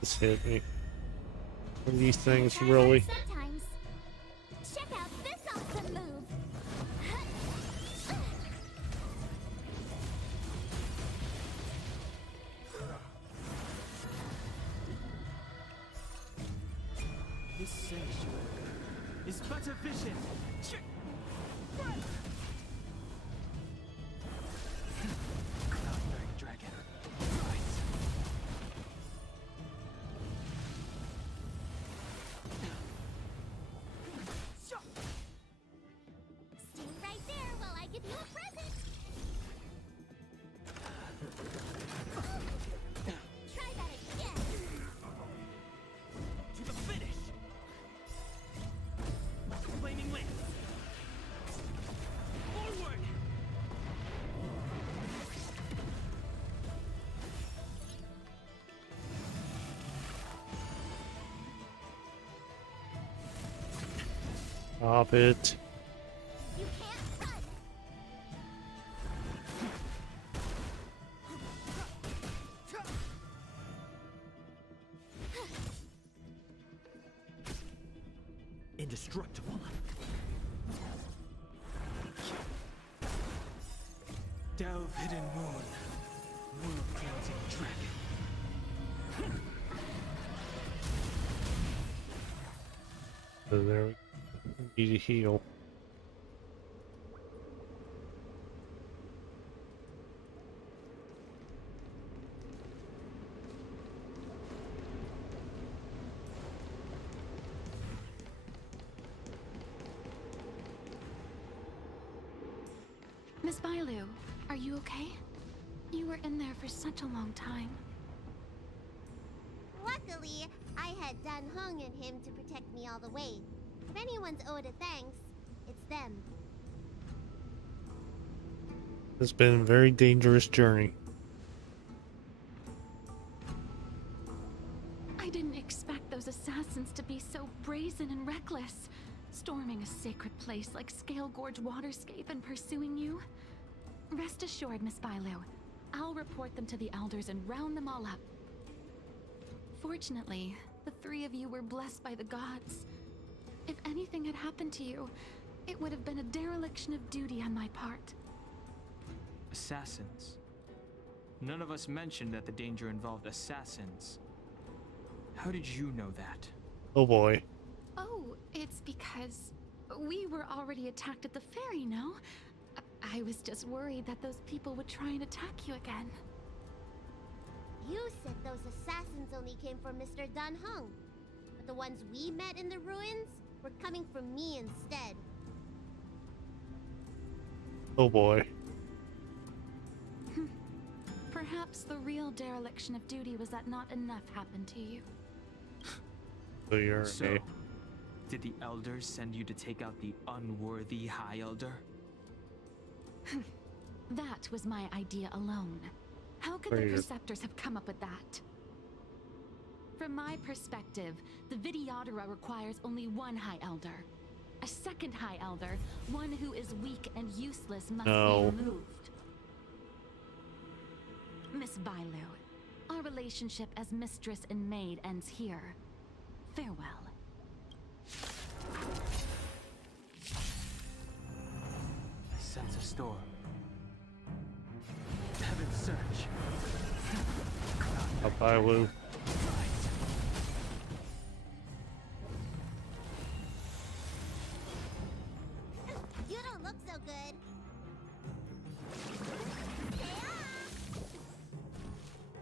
this hit me. What are these things really? Sometimes. Check out this awesome move. This sanctuary is but a vision. Cloud-bearing dragon. Rise. Stay right there while I give you a present. Try that again. To the finish. Flaming lance. Forward. Stop it. You can't run. Indestructible. Delve hidden moon. World cleansing dragon. So there we need to heal. Miss Bailu, are you okay? You were in there for such a long time. Luckily, I had Dan Hung and him to protect me all the way. If anyone's owed a thanks, it's them. It's been a very dangerous journey. I didn't expect those assassins to be so brazen and reckless, storming a sacred place like Scale Gorge Waterscape and pursuing you. Rest assured, Miss Bailu, I'll report them to the elders and round them all up. Fortunately, the three of you were blessed by the gods. If anything had happened to you, it would have been a dereliction of duty on my part. Assassins. None of us mentioned that the danger involved assassins. How did you know that? Oh boy. Oh, it's because we were already attacked at the ferry, no? I was just worried that those people would try and attack you again. You said those assassins only came from Mr. Dan Hung, but the ones we met in the ruins were coming from me instead. Oh boy. Perhaps the real dereliction of duty was that not enough happened to you. So you're So, did the elders send you to take out the unworthy High Elder? That was my idea alone. How could the Prayer. Preceptors have come up with that? From my perspective, the Videodora requires only one High Elder. A second High Elder, one who is weak and useless, must be removed. Miss Bailu, our relationship as mistress and maid ends here. Farewell. I sense a storm. Heaven's search. Up I will. You don't look so good.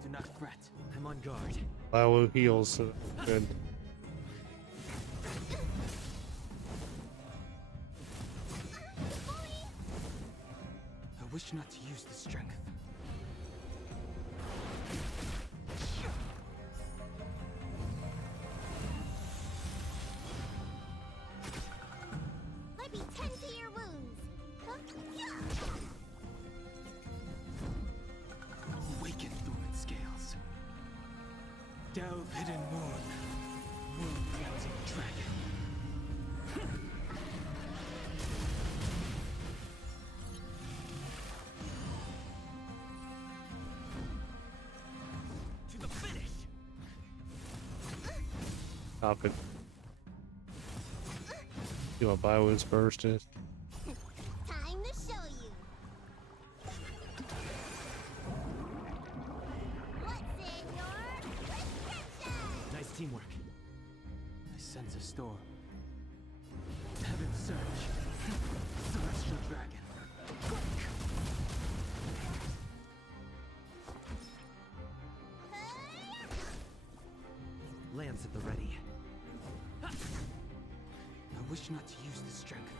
Do not fret. I'm on guard. Balu heals, so good. I wish not to use the strength. Let me tend to your wounds. Awaken dormant scales. Delve hidden moon. World cleansing dragon. To the finish. Stop it. See what Balu's burst is. Time to show you. What's in your prescription? Nice teamwork. I sense a storm. Heaven's search. Celestial dragon. Lance at the ready. I wish not to use the strength.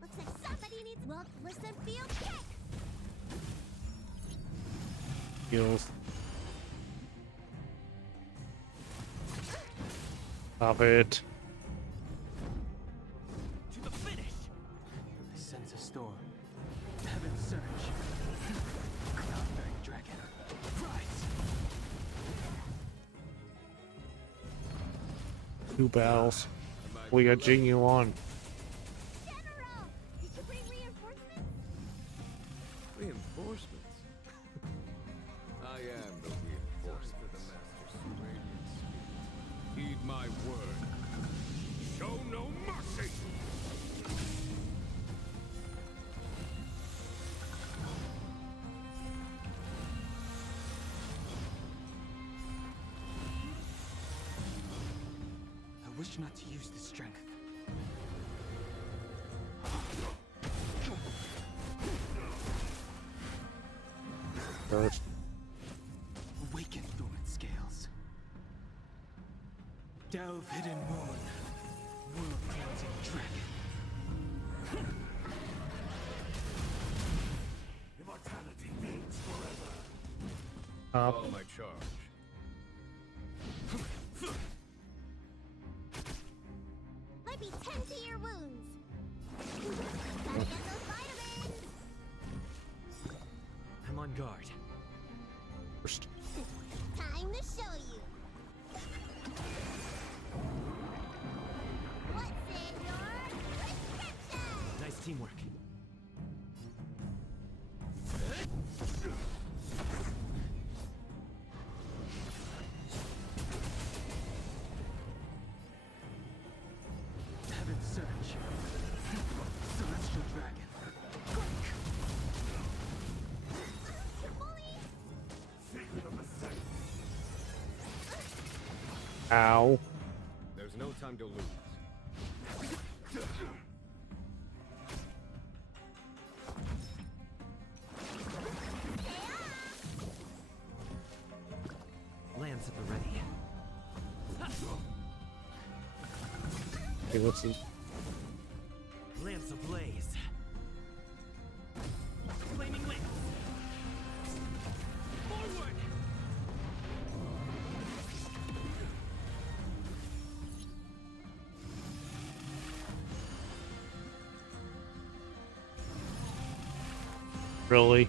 Looks like somebody needs. Well, listen, feel kick. Heals. Stop it. To the finish. I sense a storm. Heaven's search. Cloud-bearing dragon. Rise. Two battles. We got Jinyu on. General, did you bring reinforcements? Reinforcements? I am the reinforcement. The master's radiance. Heed my word. Show no mercy! I wish not to use the strength. Burst. Awaken dormant scales. Delve hidden moon. World cleansing dragon. Immortality means forever. Follow my charge. Let me tend to your wounds. Gotta get those vitamins. I'm on guard. Burst. Time to show you. What's in your prescription? Nice teamwork. Heaven's search. Celestial dragon. Ow. There's no time to lose. Lance at the ready. Hey, what's this? Lance ablaze. Flaming lance. Forward. Really?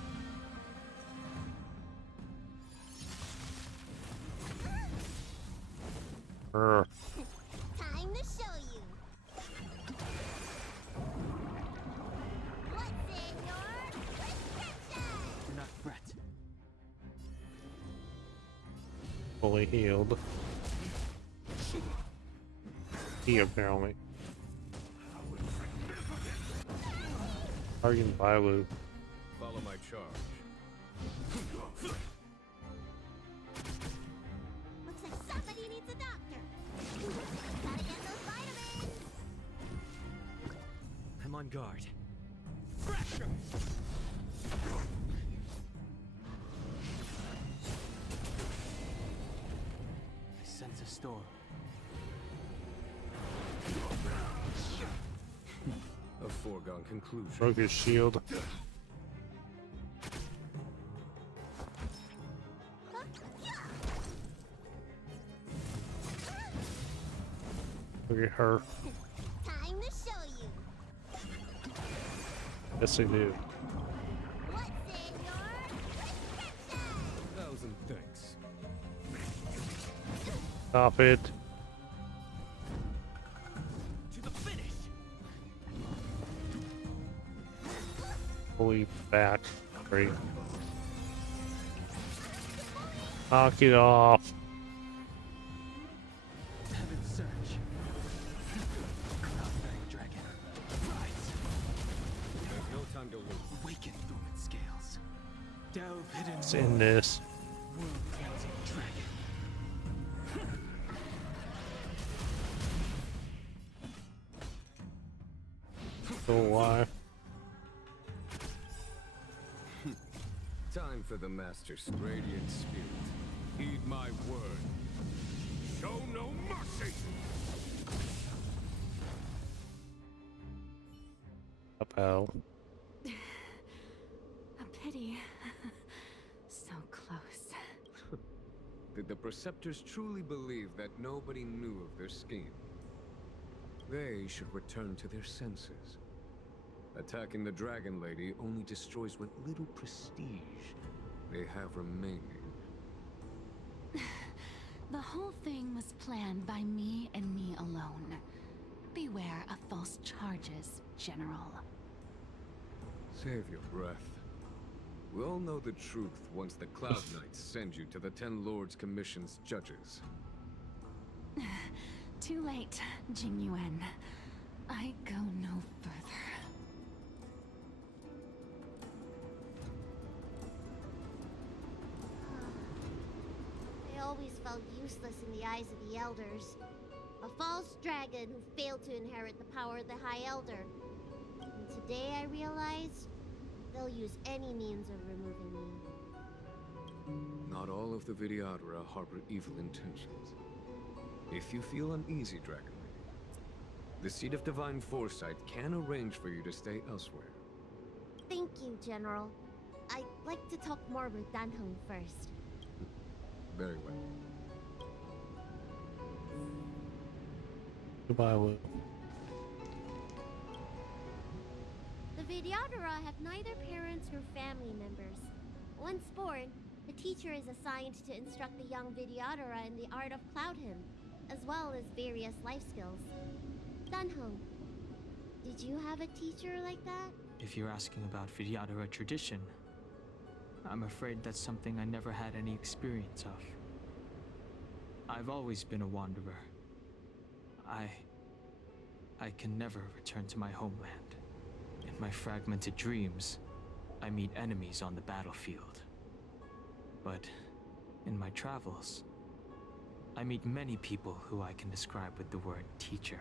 fully healed. He apparently. Target Bailu. Follow my charge. Looks like somebody needs a doctor. Gotta get those vitamins. I'm on guard. Pressure! I sense a storm. A foregone conclusion. Broke his shield. Look at her. Time to show you. Yes, I do. What's in your prescription? 1,000 thanks. Stop it. To the finish! Holy fat. Great. Knock it off. Heaven's Surge. Cloudbearing Dragon. Rise. There's no time to lose. Awaken Lumen Scales. Delve hidden. It's in this. World cleansing dragon. Still alive. Time for the Master's radiant spirit. Heed my word. Show no mercy! Up hell. A pity. So close. Did the Preceptors truly believe that nobody knew of their scheme? They should return to their senses. Attacking the Dragon Lady only destroys what little prestige they have remaining. The whole thing was planned by me and me alone. Beware of false charges, General. Save your breath. We'll know the truth once the Cloud Knights send you to the Ten Lords Commission's judges. Too late, Jing Yuan. I go no further. I always felt useless in the eyes of the Elders. A false dragon who failed to inherit the power of the High Elder. And today I realized they'll use any means of removing me. Not all of the Vidyadhara harbor evil intentions. If you feel uneasy, Dragon Lady, the Seat of Divine Foresight can arrange for you to stay elsewhere. Thank you, General. I'd like to talk more with Danheng first. Very well. Goodbye, Will. The Vidyadhara have neither parents nor family members. Once born, the teacher is assigned to instruct the young Vidyadhara in the art of Cloud Hymn, as well as various life skills. Danheng, did you have a teacher like that? If you're asking about Vidyadhara tradition, I'm afraid that's something I never had any experience of. I've always been a wanderer. I can never return to my homeland. In my fragmented dreams, I meet enemies on the battlefield. But in my travels, I meet many people who I can describe with the word teacher.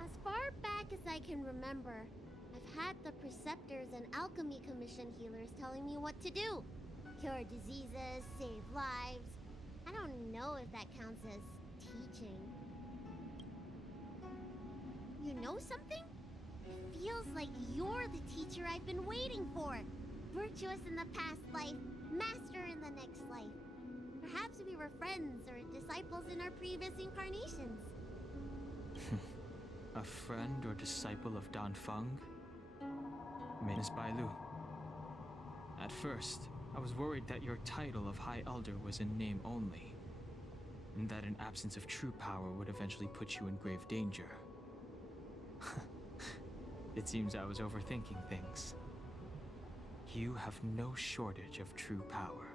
As far back as I can remember, I've had the Preceptors and Alchemy Commission healers telling me what to do. Cure diseases, save lives. I don't know if that counts as teaching. You know something? It feels like you're the teacher I've been waiting for. Virtuous in the past life, master in the next life. Perhaps we were friends or disciples in our previous incarnations. A friend or disciple of Danfeng? Miss Bailu. At first, I was worried that your title of High Elder was in name only, and that an absence of true power would eventually put you in grave danger. It seems I was overthinking things. You have no shortage of true power.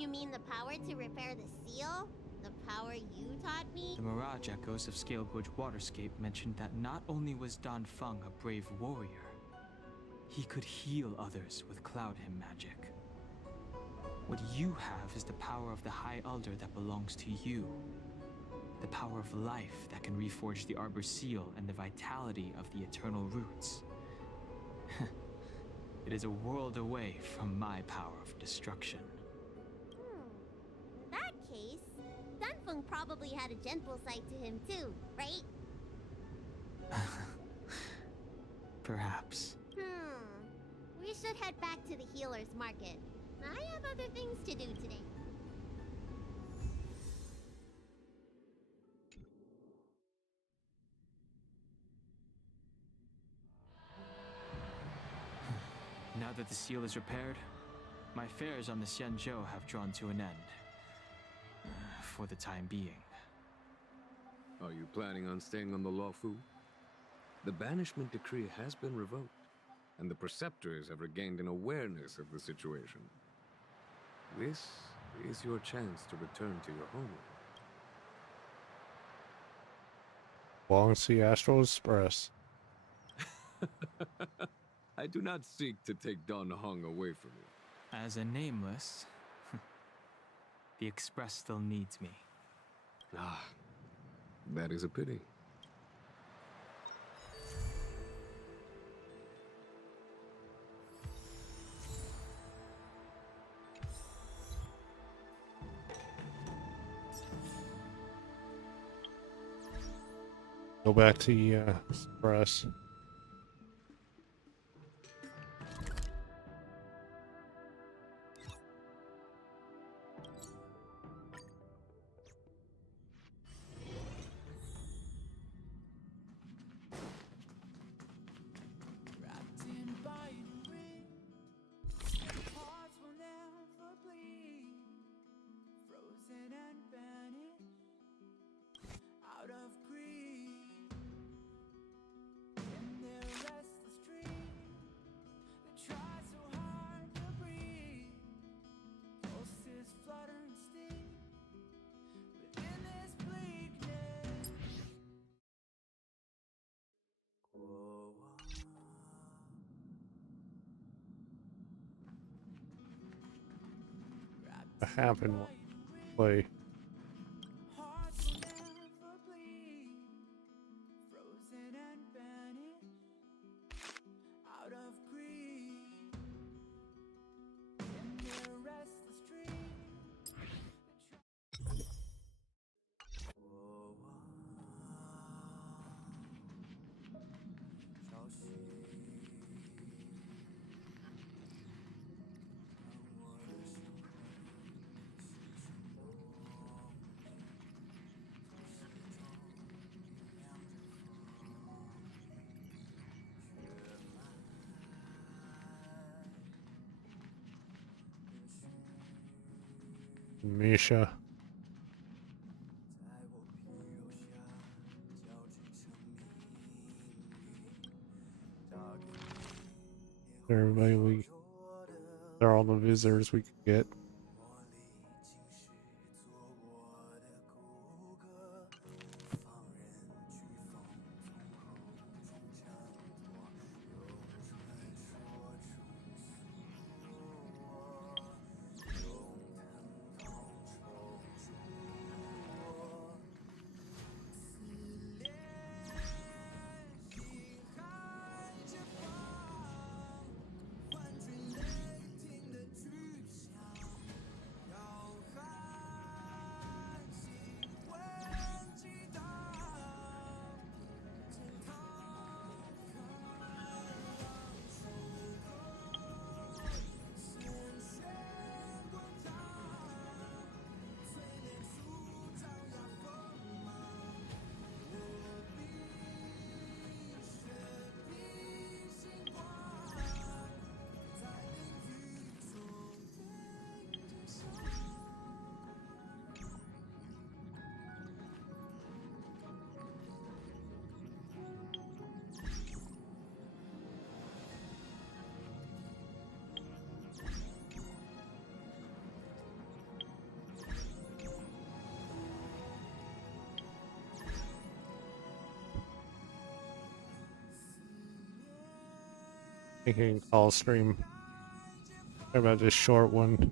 You mean the power to repair the seal? The power you taught me? The Mirage Echoes of Scalebridge Waterscape mentioned that not only was Dan Feng a brave warrior, he could heal others with Cloud Hymn magic. What you have is the power of the High Elder that belongs to you. The power of life that can reforge the Arbor Seal and the vitality of the Eternal Roots. It is a world away from my power of destruction. In that case, Dunfeng probably had a gentle side to him too, right? Perhaps. We should head back to the healer's market. I have other things to do today. Now that the seal is repaired, my affairs on the Xianzhou have drawn to an end. For the time being. Are you planning on staying on the Luofu? The banishment decree has been revoked, and the preceptors have regained an awareness of the situation. This is your chance to return to your homeland. Long Sea Astral Express. I do not seek to take Dan Heng away from you. As a nameless, the Express still needs me. Ah, that is a pity. Go back to the Express. Happen play. Misha. Everybody they're all the visitors we could get. I can call stream. Sorry about this short one.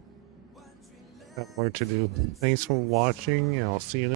Got more to do. Thanks for watching, and I'll see you next